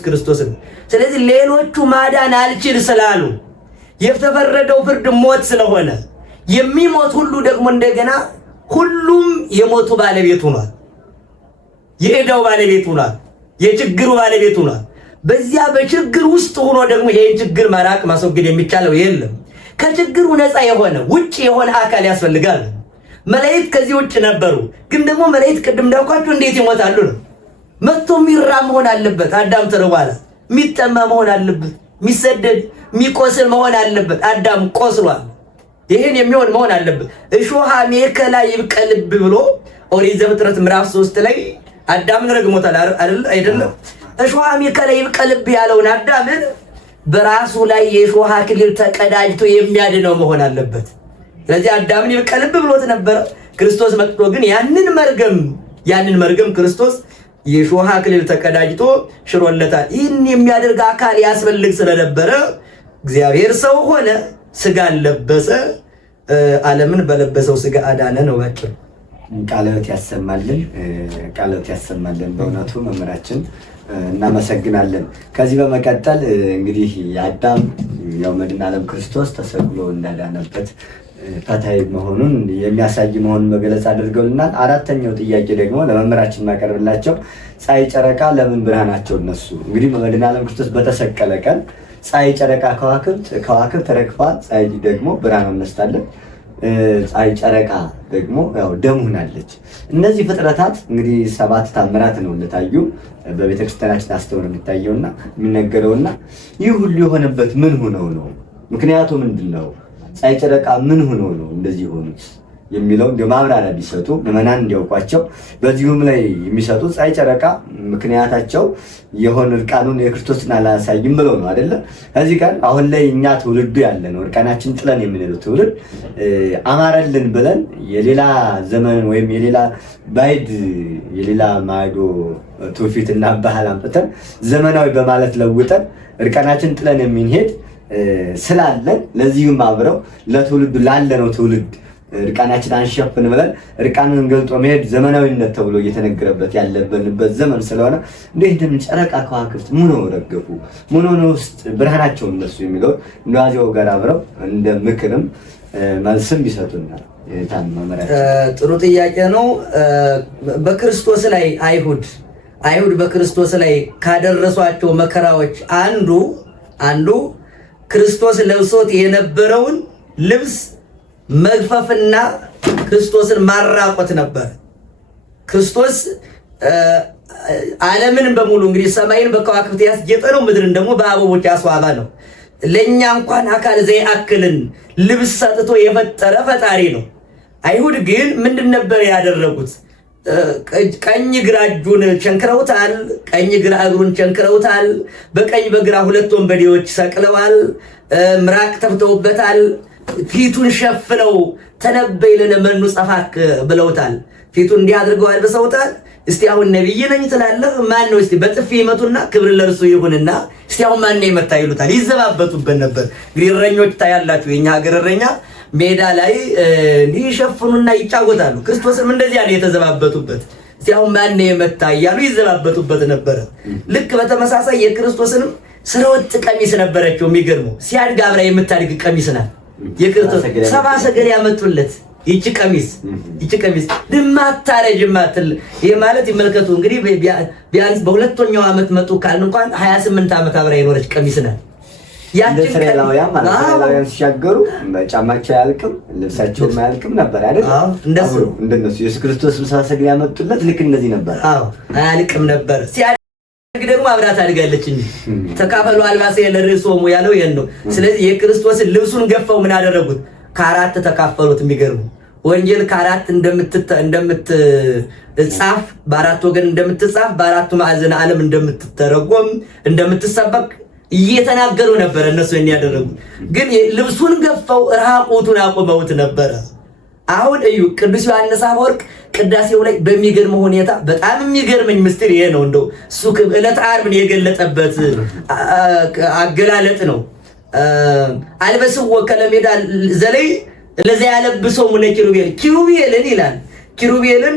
ክርስቶስ ነው። ስለዚህ ሌሎቹ ማዳን አልችል ስላሉ የተፈረደው ፍርድ ሞት ስለሆነ የሚሞት ሁሉ ደግሞ እንደገና ሁሉም የሞቱ ባለቤት ሆኗል። የዕዳው ባለቤት ሆኗል። የችግሩ ባለቤት ሆኗል። በዚያ በችግር ውስጥ ሆኖ ደግሞ ይሄን ችግር ማራቅ ማስወገድ የሚቻለው የለም። ከችግሩ ነፃ የሆነ ውጭ የሆነ አካል ያስፈልጋል። መላእክት ከዚህ ውጭ ነበሩ። ግን ደግሞ መላእክት ቅድም እንዳልኳችሁ እንዴት ይሞታሉ ነው? መጥቶ የሚራ መሆን አለበት። አዳም ተርቧል። የሚጠማ መሆን አለበት። የሚሰደድ የሚቆስል መሆን አለበት። አዳም ቆስሏል። ይሄን የሚሆን መሆን አለበት። እሾህ አሜከላ ይብቀልብ ብሎ ኦሪት ዘፍጥረት ምዕራፍ 3 ላይ አዳምን ረግሞታል አይደለም? እሾህ አሜከላ ይብቀልብ ያለውን አዳምን በራሱ ላይ የእሾህ አክሊል ተቀዳጅቶ የሚያድነው መሆን አለበት። ስለዚህ አዳምን ይብቀልብ ብሎት ነበር። ክርስቶስ መጥቶ ግን ያንን መርገም ክርስቶስ የሾህ አክሊል ተቀዳጅቶ ሽሮለታል። ይህን የሚያደርግ አካል ያስፈልግ ስለነበረ እግዚአብሔር ሰው ሆነ፣ ስጋን ለበሰ፣ ዓለምን በለበሰው ስጋ አዳነ ነው ባጭሩ። ቃለ ሕይወት ያሰማልን፣ ቃለ ሕይወት ያሰማልን። በእውነቱ መምህራችን እናመሰግናለን። ከዚህ በመቀጠል እንግዲህ የአዳም ያው መድኃኔ ዓለም ክርስቶስ ተሰቅሎ እንዳዳነበት ፈታኝ መሆኑን የሚያሳይ መሆኑን መገለጽ አድርገውልናል። አራተኛው ጥያቄ ደግሞ ለመምህራችን ማቀርብላቸው ፀሐይ ጨረቃ ለምን ብርሃናቸው እነሱ? እንግዲህ መድኃኔ ዓለም ክርስቶስ በተሰቀለ ቀን ፀሐይ ጨረቃ ከዋክብት ረግፈዋል። ፀሐይ ደግሞ ብርሃን ነስታለች። ፀሐይ ጨረቃ ደግሞ ያው ደም ሆናለች። እነዚህ ፍጥረታት እንግዲህ 7 ታምራት ነው እንደታዩ በቤተክርስቲያናችን አስተውሎ የሚታየውና የሚነገረውና ይህ ሁሉ የሆነበት ምን ሆነው ነው? ምክንያቱ ምንድነው? ፀሐይ ጨረቃ ምን ሆነው ነው እንደዚህ ሆኑት የሚለው እንዲያው ማብራሪያ ቢሰጡ ምዕመናን እንዲያውቋቸው። በዚሁም ላይ የሚሰጡ ፀሐይ ጨረቃ ምክንያታቸው የሆነ እርቃኑን የክርስቶስን አላሳይም ብለው ነው አይደለ? እዚህ ጋር አሁን ላይ እኛ ትውልዱ ያለ ነው እርቃናችን ጥለን የምንለው ትውልድ አማረልን ብለን የሌላ ዘመን ወይም የሌላ ባይድ የሌላ ማዶ ትውፊትና ባህል አምጥተን ዘመናዊ በማለት ለውጠን እርቃናችን ጥለን የምንሄድ ስላለን ለዚህም አብረው ለትውልዱ ላለነው ትውልድ እርቃናችን አንሸፍን ብለን እርቃንን ገልጦ መሄድ ዘመናዊነት ተብሎ እየተነገረበት ያለበት ዘመን ስለሆነ እንዴት ጨረቃ ከዋክብት ምን ነው ረገፉ ምን ነው ውስጥ ብርሃናቸው እነሱ የሚለው እንደዚያው ጋር አብረው እንደ ምክርም መልስም ቢሰጡና ጥሩ ጥያቄ ነው። በክርስቶስ ላይ አይሁድ በክርስቶስ ላይ ካደረሷቸው መከራዎች አንዱ ክርስቶስ ለብሶት የነበረውን ልብስ መግፈፍና ክርስቶስን ማራቆት ነበር። ክርስቶስ ዓለምን በሙሉ እንግዲህ ሰማይን በከዋክብት ያስጌጠ ነው፣ ምድርን ደግሞ በአበቦች ያስዋበ ነው። ለኛ እንኳን አካል ዘይአክልን ልብስ ሰጥቶ የፈጠረ ፈጣሪ ነው። አይሁድ ግን ምንድን ነበር ያደረጉት? ቀኝ ግራ እጁን ቸንክረውታል፣ ቀኝ ግራ እግሩን ቸንክረውታል፣ በቀኝ በግራ 2 ወንበዴዎች ሰቅለዋል፣ ምራቅ ተፍተውበታል፣ ፊቱን ሸፍነው ተነበይ ለነ መኑ ጸፋክ ብለውታል። ፊቱን እንዲህ አድርገው አልብሰውታል። እስቲ አሁን ነብይ ነኝ ትላለህ? ማን ነው? እስቲ በጥፊ ይመቱና ክብር ለእርሱ ይሁንና እስቲ አሁን ማን ነው ይመታ ይሉታል። ይዘባበቱበት ነበር። እንግዲህ እረኞች ታያላችሁ፣ የኛ ሀገር እረኛ ሜዳ ላይ እንዲህ ሸፍኑና ይጫወታሉ። ክርስቶስም እንደዚህ ያለ የተዘባበቱበት እስቲ አሁን ማን ነው የመታ እያሉ ይዘባበቱበት ነበር። ልክ በተመሳሳይ የክርስቶስንም ስረወጥ ቀሚስ ነበረችው። የሚገርመው ሲያድግ አብራ የምታድግ ቀሚስ ናት። የክርስቶስ 70 ሰገል ያመጡለት ይቺ ቀሚስ ድማታረጅ ማትል ይሄ ማለት ይመልከቱ እንግዲህ ቢያንስ በሁለተኛው ዓመት መጡ ካልን እንኳን 28 ዓመት አብራ የኖረች ቀሚስ ናት። ያችን ከላውያ ማለት ነው ሲሻገሩ ጫማቸው ያልቅም ልብሳቸው ማያልቅም ነበር አይደል? እንደነሱ ኢየሱስ ክርስቶስ 70 ሰገል ያመጡለት ልክ እንደዚህ ነበር። አያልቅም ነበር። ሲያድግ ደግሞ አብራ ታድጋለች እንጂ ተካፈሉ አልባሴ ለርዕሶሙ ያለው ይሄን ነው። ስለዚህ የክርስቶስን ልብሱን ገፈው ምን አደረጉት? ከአራት ተካፈሉት። የሚገርሙ ወንጌል ከአራት እንደምትጻፍ በአራት ወገን እንደምትጻፍ በአራቱ ማዕዘን ዓለም እንደምትተረጎም እንደምትሰበክ እየተናገሩ ነበር። እነሱ ያደረጉት ግን ልብሱን ገፈው ራቁቱን አቆመውት ነበር። አሁን እዩ ቅዱስ ዮሐንስ አፈወርቅ ቅዳሴው ላይ በሚገርም ሁኔታ በጣም የሚገርመኝ ምስጢር ይሄ ነው። እንደው እሱ ዕለተ ዓርብን የገለጠበት አገላለጥ ነው። አልበስዎ ከለሜዳ ዘላይ ለዚያ ያለብሰው ሙለ ኪሩቤልን ይላል። ኪሩቤልን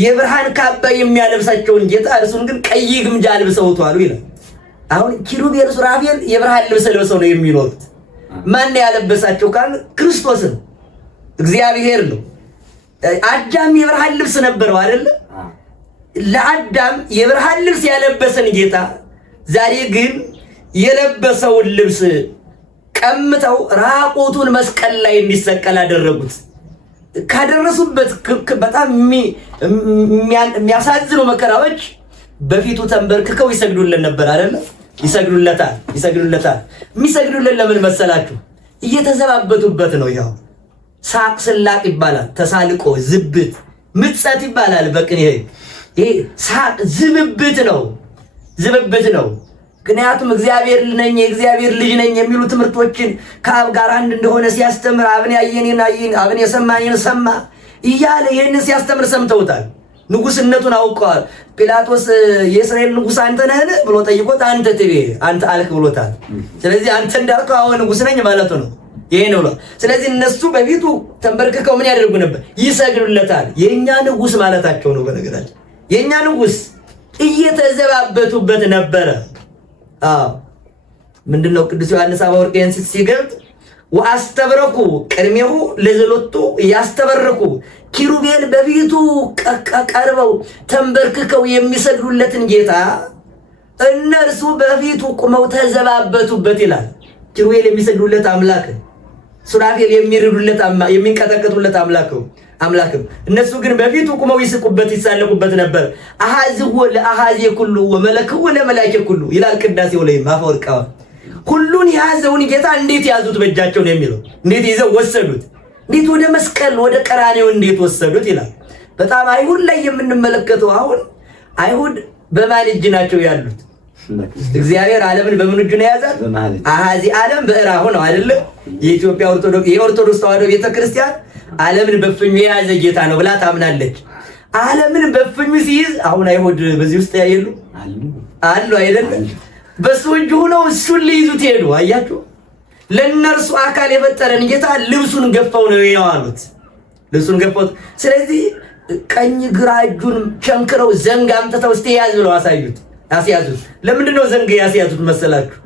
የብርሃን ካባ የሚያለብሳቸውን ጌታ እርሱን ግን ቀይ ግምጃ አልብሰውታል ይላል። አሁን ኪሩቤል ሱራፌል የብርሃን ልብስ ለብሰው ነው የሚኖሩት። ማን ያለበሳቸው ካል ክርስቶስን እግዚአብሔር ነው። አዳም የብርሃን ልብስ ነበረው አይደል? ለአዳም የብርሃን ልብስ ያለበሰን ጌታ ዛሬ ግን የለበሰውን ልብስ ቀምተው ራቁቱን መስቀል ላይ እንዲሰቀል አደረጉት። ካደረሱበት በጣም የሚያሳዝኑ መከራዎች በፊቱ ተንበርክከው ይሰግዱለት ነበር አይደል? ይሰግዱለታል። የሚሰግዱለት ለምን መሰላችሁ? እየተዘባበቱበት ነው። ያው ሳቅ ስላቅ ይባላል። ተሳልቆ ዝብት ምጸት ይባላል። በቅኔ ይሄ ሳቅ ዝብብት ነው። ምክንያቱም እግዚአብሔር ነኝ የእግዚአብሔር ልጅ ነኝ የሚሉ ትምህርቶችን ከአብ ጋር አንድ እንደሆነ ሲያስተምር አብን ያየኔን አየን አብን የሰማኝን ሰማ እያለ ይህንን ሲያስተምር ሰምተውታል። ንጉስነቱን አውቀዋል። ጲላጦስ የእስራኤል ንጉስ አንተ ነህን ብሎ ጠይቆት አንተ ትቤ አንተ አልክ ብሎታል። ስለዚህ አንተ እንዳልከው አሁን ንጉስ ነኝ ማለቱ ነው። ይሄ ነው። ስለዚህ እነሱ በፊቱ ተንበርክከው ምን ያደርጉ ነበር? ይሰግዱለታል። የኛ ንጉስ ማለታቸው ነው። በነገራችን የኛ ንጉስ እየተዘባበቱበት ነበረ። ምንድነው ቅዱስ ዮሐንስ አፈወርቅ ሲገልጥ ወአስተበረኩ ቅድሜሁ ለዘሎቱ ያስተበረኩ ኪሩቤል በፊቱ ቀርበው ተንበርክከው የሚሰግዱለትን ጌታ እነርሱ በፊቱ ቁመው ተዘባበቱበት ይላል። ኪሩቤል የሚሰግዱለት አምላክ፣ ሱራፌል የሚርዱለት የሚንቀጠቀጡለት አምላክም እነሱ ግን በፊቱ ቁመው ይስቁበት ይሳለቁበት ነበር። አሃዝሁ ለአሃዜ ኩሉ ወመለክሁ ለመላእክት ኩሉ ይላል ቅዳሴው ላይ አፈወርቅ። ሁሉን የያዘውን ጌታ እንዴት ያዙት? በእጃቸው ነው የሚለው። እንዴት ይዘው ወሰዱት? እንዴት ወደ መስቀል ወደ ቀራኔው እንዴት ወሰዱት ይላል። በጣም አይሁድ ላይ የምንመለከተው አሁን አይሁድ በማን እጅ ናቸው ያሉት? እግዚአብሔር ዓለምን በምን እጁ ነው የያዛት? አሃዚ ዓለም በእራሁ ነው አይደለ? የኢትዮጵያ የኦርቶዶክስ ተዋሕዶ ቤተክርስቲያን ዓለምን በፍኙ የያዘ ጌታ ነው ብላ ታምናለች። ዓለምን በፍኙ ሲይዝ አሁን አይሁድ በዚህ ውስጥ ያየሉ አሉ አይደለ? በሱ እጅ ሆነው እሱን ሊይዙት ሄዱ። አያችሁ፣ ለነርሱ አካል የፈጠረን ጌታ ልብሱን ገፈው ነው ያዋሉት። ልብሱን ገፈው። ስለዚህ ቀኝ ግራ እጁን ቸንክረው ዘንግ አምጥተው እስቲ ያዝ ብለው አስያዙት። ለምንድን ነው ዘንግ ያስያዙት መሰላችሁ?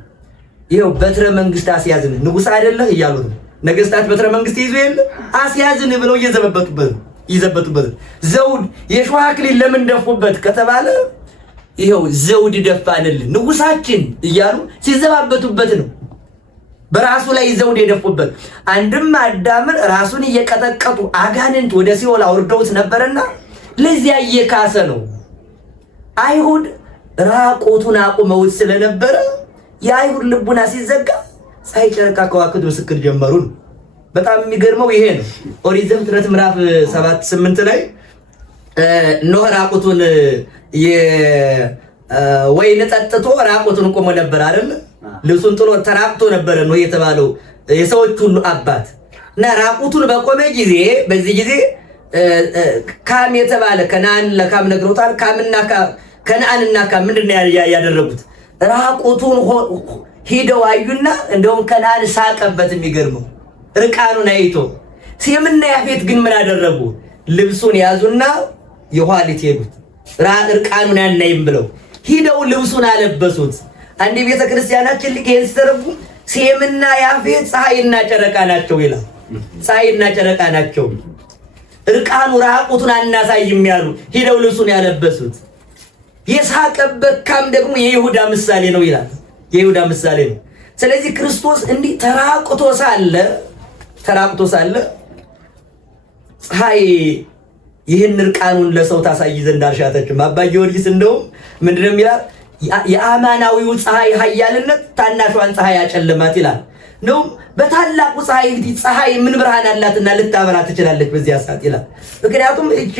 ይሄው በትረ መንግስት አስያዝን ንጉስ አይደለህ እያሉት ነው። ነገስታት በትረ መንግስት ይዙ የለ አስያዝን ብለው ይዘበቱበት። ዘውድ የሾህ አክሊል ለምን ደፉበት ከተባለ ይሄው ዘውድ ደፋንልን ንጉሳችን እያሉ ሲዘባበቱበት ነው። በራሱ ላይ ዘውድ የደፉበት። አንድም አዳምን ራሱን እየቀጠቀጡ አጋንንት ወደ ሲኦል አውርደውት ነበርና ለዚያ እየካሰ ነው። አይሁድ ራቆቱን አቁመውት ስለነበረ የአይሁድ ልቡና ሲዘጋ ፀሐይ፣ ጨረቃ፣ ከዋክብት ምስክር ጀመሩ። በጣም የሚገርመው ይሄ ነው። ኦሪት ዘፍጥረት ምዕራፍ 7-8 ላይ ኖህ ራቁቱን ወይን ጠጥቶ ራቁቱን ቆሞ ነበር አይደል? ልብሱን ጥሎ ተራቁቶ ነበር ነው የተባለው የሰዎች ሁሉ አባት። እና ራቁቱን በቆመ ጊዜ በዚህ ጊዜ ካም የተባለ ከነዓን ለካም ነግሮታል። ከነዓንና ካም ምንድነው ያደረጉት? ራቁቱን ሄደው አዩና እንደውም ከነዓን ሳቀበት። የሚገርመው ርቃኑን አይቶ ሴምና ያፌት ግን ምን አደረጉ? ልብሱን ያዙና የኋሊት ሄዱት። ርቃኑን አናይም ብለው ሂደው ልብሱን አለበሱት። አንድ ቤተ ክርስቲያናችን ሊቀየን ሲተረጉም ሴምና ያፌት ፀሐይና ጨረቃ ናቸው ይላል። ፀሐይና ጨረቃ ናቸው። ርቃኑ ራቁቱን አናሳይም ያሉ ሂደው ልብሱን ያለበሱት። የሳቀበት ካም ደግሞ የይሁዳ ምሳሌ ነው ይላል። የይሁዳ ምሳሌ ነው። ስለዚህ ክርስቶስ እንዲህ ተራቁቶ ሳለ ፀሐይ ይህን ርቃኑን ለሰው ታሳይ ዘንድ አልሻተችም። አባ ጊዮርጊስ እንደውም ምንድነው የሚላል? የአማናዊው ፀሐይ ኃያልነት ታናሿን ፀሐይ ያጨልማት ይላል። ነው በታላቁ ፀሐይ ምን ብርሃን አላትና ልታበራ ትችላለች በዚያ ሰዓት ይላል። ምክንያቱም እቺ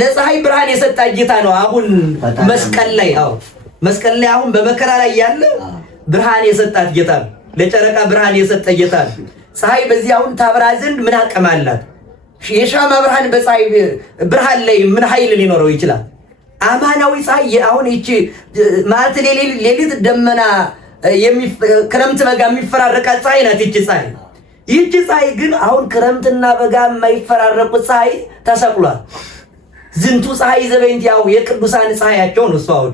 ለፀሐይ ብርሃን የሰጣ ጌታ ነው። አሁን መስቀል ላይ አሁን በመከራ ላይ ያለ ብርሃን የሰጣት ጌታ ነው። ለጨረቃ ብርሃን የሰጠ ጌታ ነው። ፀሐይ በዚህ አሁን ታበራ ዘንድ ምን አቅም አላት? የሻማ ብርሃን በፀሐይ ብርሃን ላይ ምን ኃይል ሊኖረው ይችላል? አማናዊ ፀሐይ አሁን እቺ ማለት ሌሊት ደመና ክረምት በጋ የሚፈራረቃት ፀሐይ ናት። ይቺ ፀሐይ ግን አሁን ክረምትና በጋ የማይፈራረቁት ፀሐይ ተሰቅሏል። ዝንቱ ፀሐይ ዘበይንት ያው የቅዱሳን ፀሐያቸው ነው። እሱ አሁን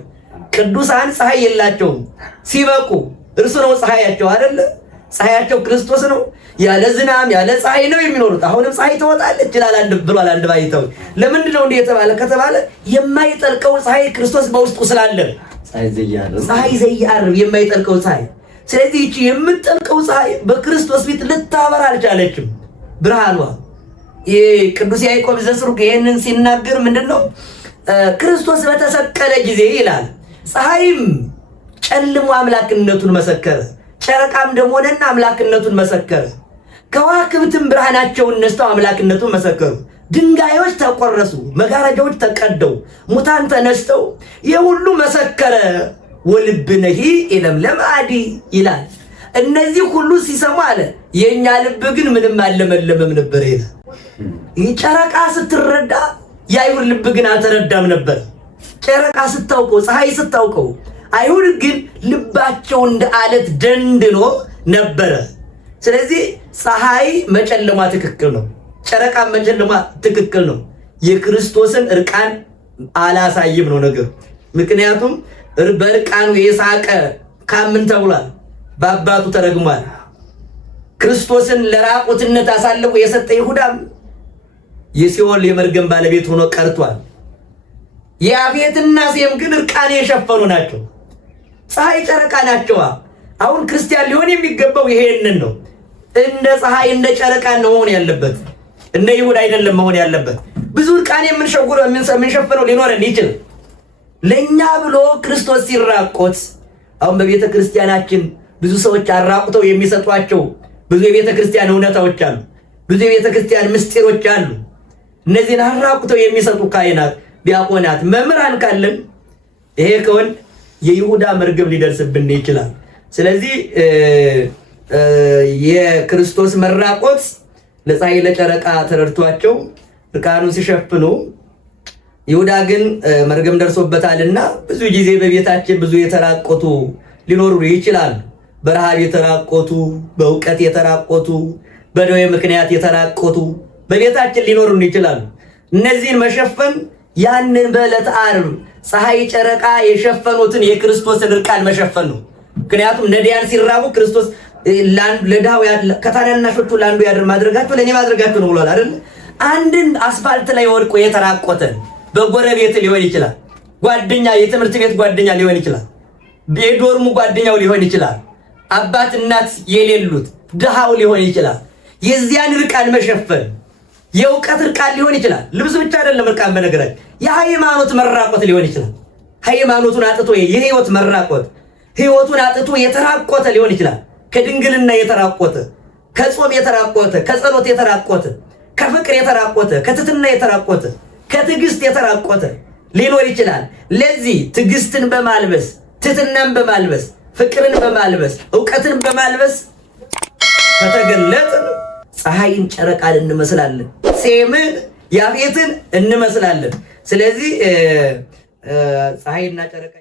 ቅዱሳን ፀሐይ የላቸውም። ሲበቁ እርሱ ነው ፀሐያቸው አይደለ? ፀሐያቸው ክርስቶስ ነው። ያለ ዝናም ያለ ፀሐይ ነው የሚኖሩት። አሁንም ፀሐይ ትወጣለች ብሏል አንድ ባይተው። ለምንድን ነው እንዲህ የተባለ ከተባለ የማይጠልቀው ፀሐይ ክርስቶስ በውስጡ ስላለ ፀሐይ ዘያርብ የማይጠልቀው ፀሐይ። ስለዚህ እቺ የምትጠልቀው ፀሐይ በክርስቶስ ፊት ልታበራ አልቻለችም ብርሃኗ። ቅዱስ ያዕቆብ ዘስሩግ ይሄንን ሲናገር ምንድነው ክርስቶስ በተሰቀለ ጊዜ ይላል ፀሐይም ጨልሞ አምላክነቱን መሰከረ፣ ጨረቃም ደም ሆነና አምላክነቱን መሰከረ፣ ከዋክብትም ብርሃናቸውን ነስተው አምላክነቱን መሰከሩ። ድንጋዮች ተቆረሱ፣ መጋረጃዎች ተቀደው፣ ሙታን ተነስተው የሁሉ መሰከረ። ወልብነሂ ኢለምለም አዲ ይላል። እነዚህ ሁሉ ሲሰሙ አለ የኛ ልብ ግን ምንም አልለመለመም ነበር ይላል። ጨረቃ ስትረዳ የአይሁድ ልብ ግን አልተረዳም ነበር። ጨረቃ ስታውቀው፣ ፀሐይ ስታውቀው፣ አይሁድ ግን ልባቸው እንደ አለት ደንድኖ ነበረ። ስለዚህ ፀሐይ መጨለሟ ትክክል ነው፣ ጨረቃ መጨለሟ ትክክል ነው። የክርስቶስን እርቃን አላሳይም ነው ነገር። ምክንያቱም በእርቃኑ የሳቀ ካምን ተብሏል፣ በአባቱ ተረግሟል። ክርስቶስን ለራቁትነት አሳልፎ የሰጠ ይሁዳም የሲኦል የመርገም ባለቤት ሆኖ ቀርቷል። የአፌትና ሴም ግን እርቃን የሸፈኑ ናቸው። ፀሐይ ጨረቃ ናቸዋ። አሁን ክርስቲያን ሊሆን የሚገባው ይሄንን ነው። እንደ ፀሐይ እንደ ጨረቃ ነው መሆን ያለበት፣ እንደ ይሁዳ አይደለም መሆን ያለበት። ብዙ እርቃን የምንሸፍነው ሊኖረን ይችላል። ለኛ ብሎ ክርስቶስ ሲራቆት፣ አሁን በቤተ ክርስቲያናችን ብዙ ሰዎች አራቁተው የሚሰጧቸው ብዙ የቤተ ክርስቲያን እውነታዎች አሉ፣ ብዙ የቤተ ክርስቲያን ምስጢሮች አሉ። እነዚህን አራቁተው የሚሰጡ ካህናት፣ ዲያቆናት፣ መምህራን ካለን ይሄ ከሆን የይሁዳ መርገም ሊደርስብን ይችላል። ስለዚህ የክርስቶስ መራቆት ለፀሐይ ለጨረቃ ተረድቷቸው እርቃኑን ሲሸፍኑ፣ ይሁዳ ግን መርገም ደርሶበታልና ብዙ ጊዜ በቤታችን ብዙ የተራቆቱ ሊኖሩ ይችላል። በረሃብ የተራቆቱ፣ በእውቀት የተራቆቱ፣ በደዌ ምክንያት የተራቆቱ በቤታችን ሊኖሩን ይችላሉ። እነዚህን መሸፈን ያንን በዕለተ ዓርብ ፀሐይ ጨረቃ የሸፈኑትን የክርስቶስን እርቃን መሸፈን ነው። ምክንያቱም ነዳያን ሲራቡ ክርስቶስ ለድሃው ከታናናሾቹ ለአንዱ ያድር ማድረጋቸው ለእኔ ማድረጋቸው ነው ብሏል አይደል? አንድን አስፋልት ላይ ወድቆ የተራቆተ በጎረቤት ሊሆን ይችላል፣ ጓደኛ፣ የትምህርት ቤት ጓደኛ ሊሆን ይችላል፣ የዶርሙ ጓደኛው ሊሆን ይችላል፣ አባት እናት የሌሉት ድሃው ሊሆን ይችላል። የዚያን እርቃን መሸፈን የእውቀት እርቃን ሊሆን ይችላል። ልብስ ብቻ አይደለም እርቃን፣ በነገራችን የሃይማኖት መራቆት ሊሆን ይችላል። ሃይማኖቱን አጥቶ የህይወት መራቆት፣ ህይወቱን አጥቶ የተራቆተ ሊሆን ይችላል። ከድንግልና የተራቆተ፣ ከጾም የተራቆተ፣ ከጸሎት የተራቆተ፣ ከፍቅር የተራቆተ፣ ከትትና የተራቆተ፣ ከትዕግስት የተራቆተ ሊኖር ይችላል። ለዚህ ትዕግስትን በማልበስ ትትናን በማልበስ ፍቅርን በማልበስ እውቀትን በማልበስ ከተገለጥን ፀሐይን ጨረቃን እንመስላለን፣ ሴምን ያፌትን እንመስላለን። ስለዚህ ፀሐይና ጨረቃ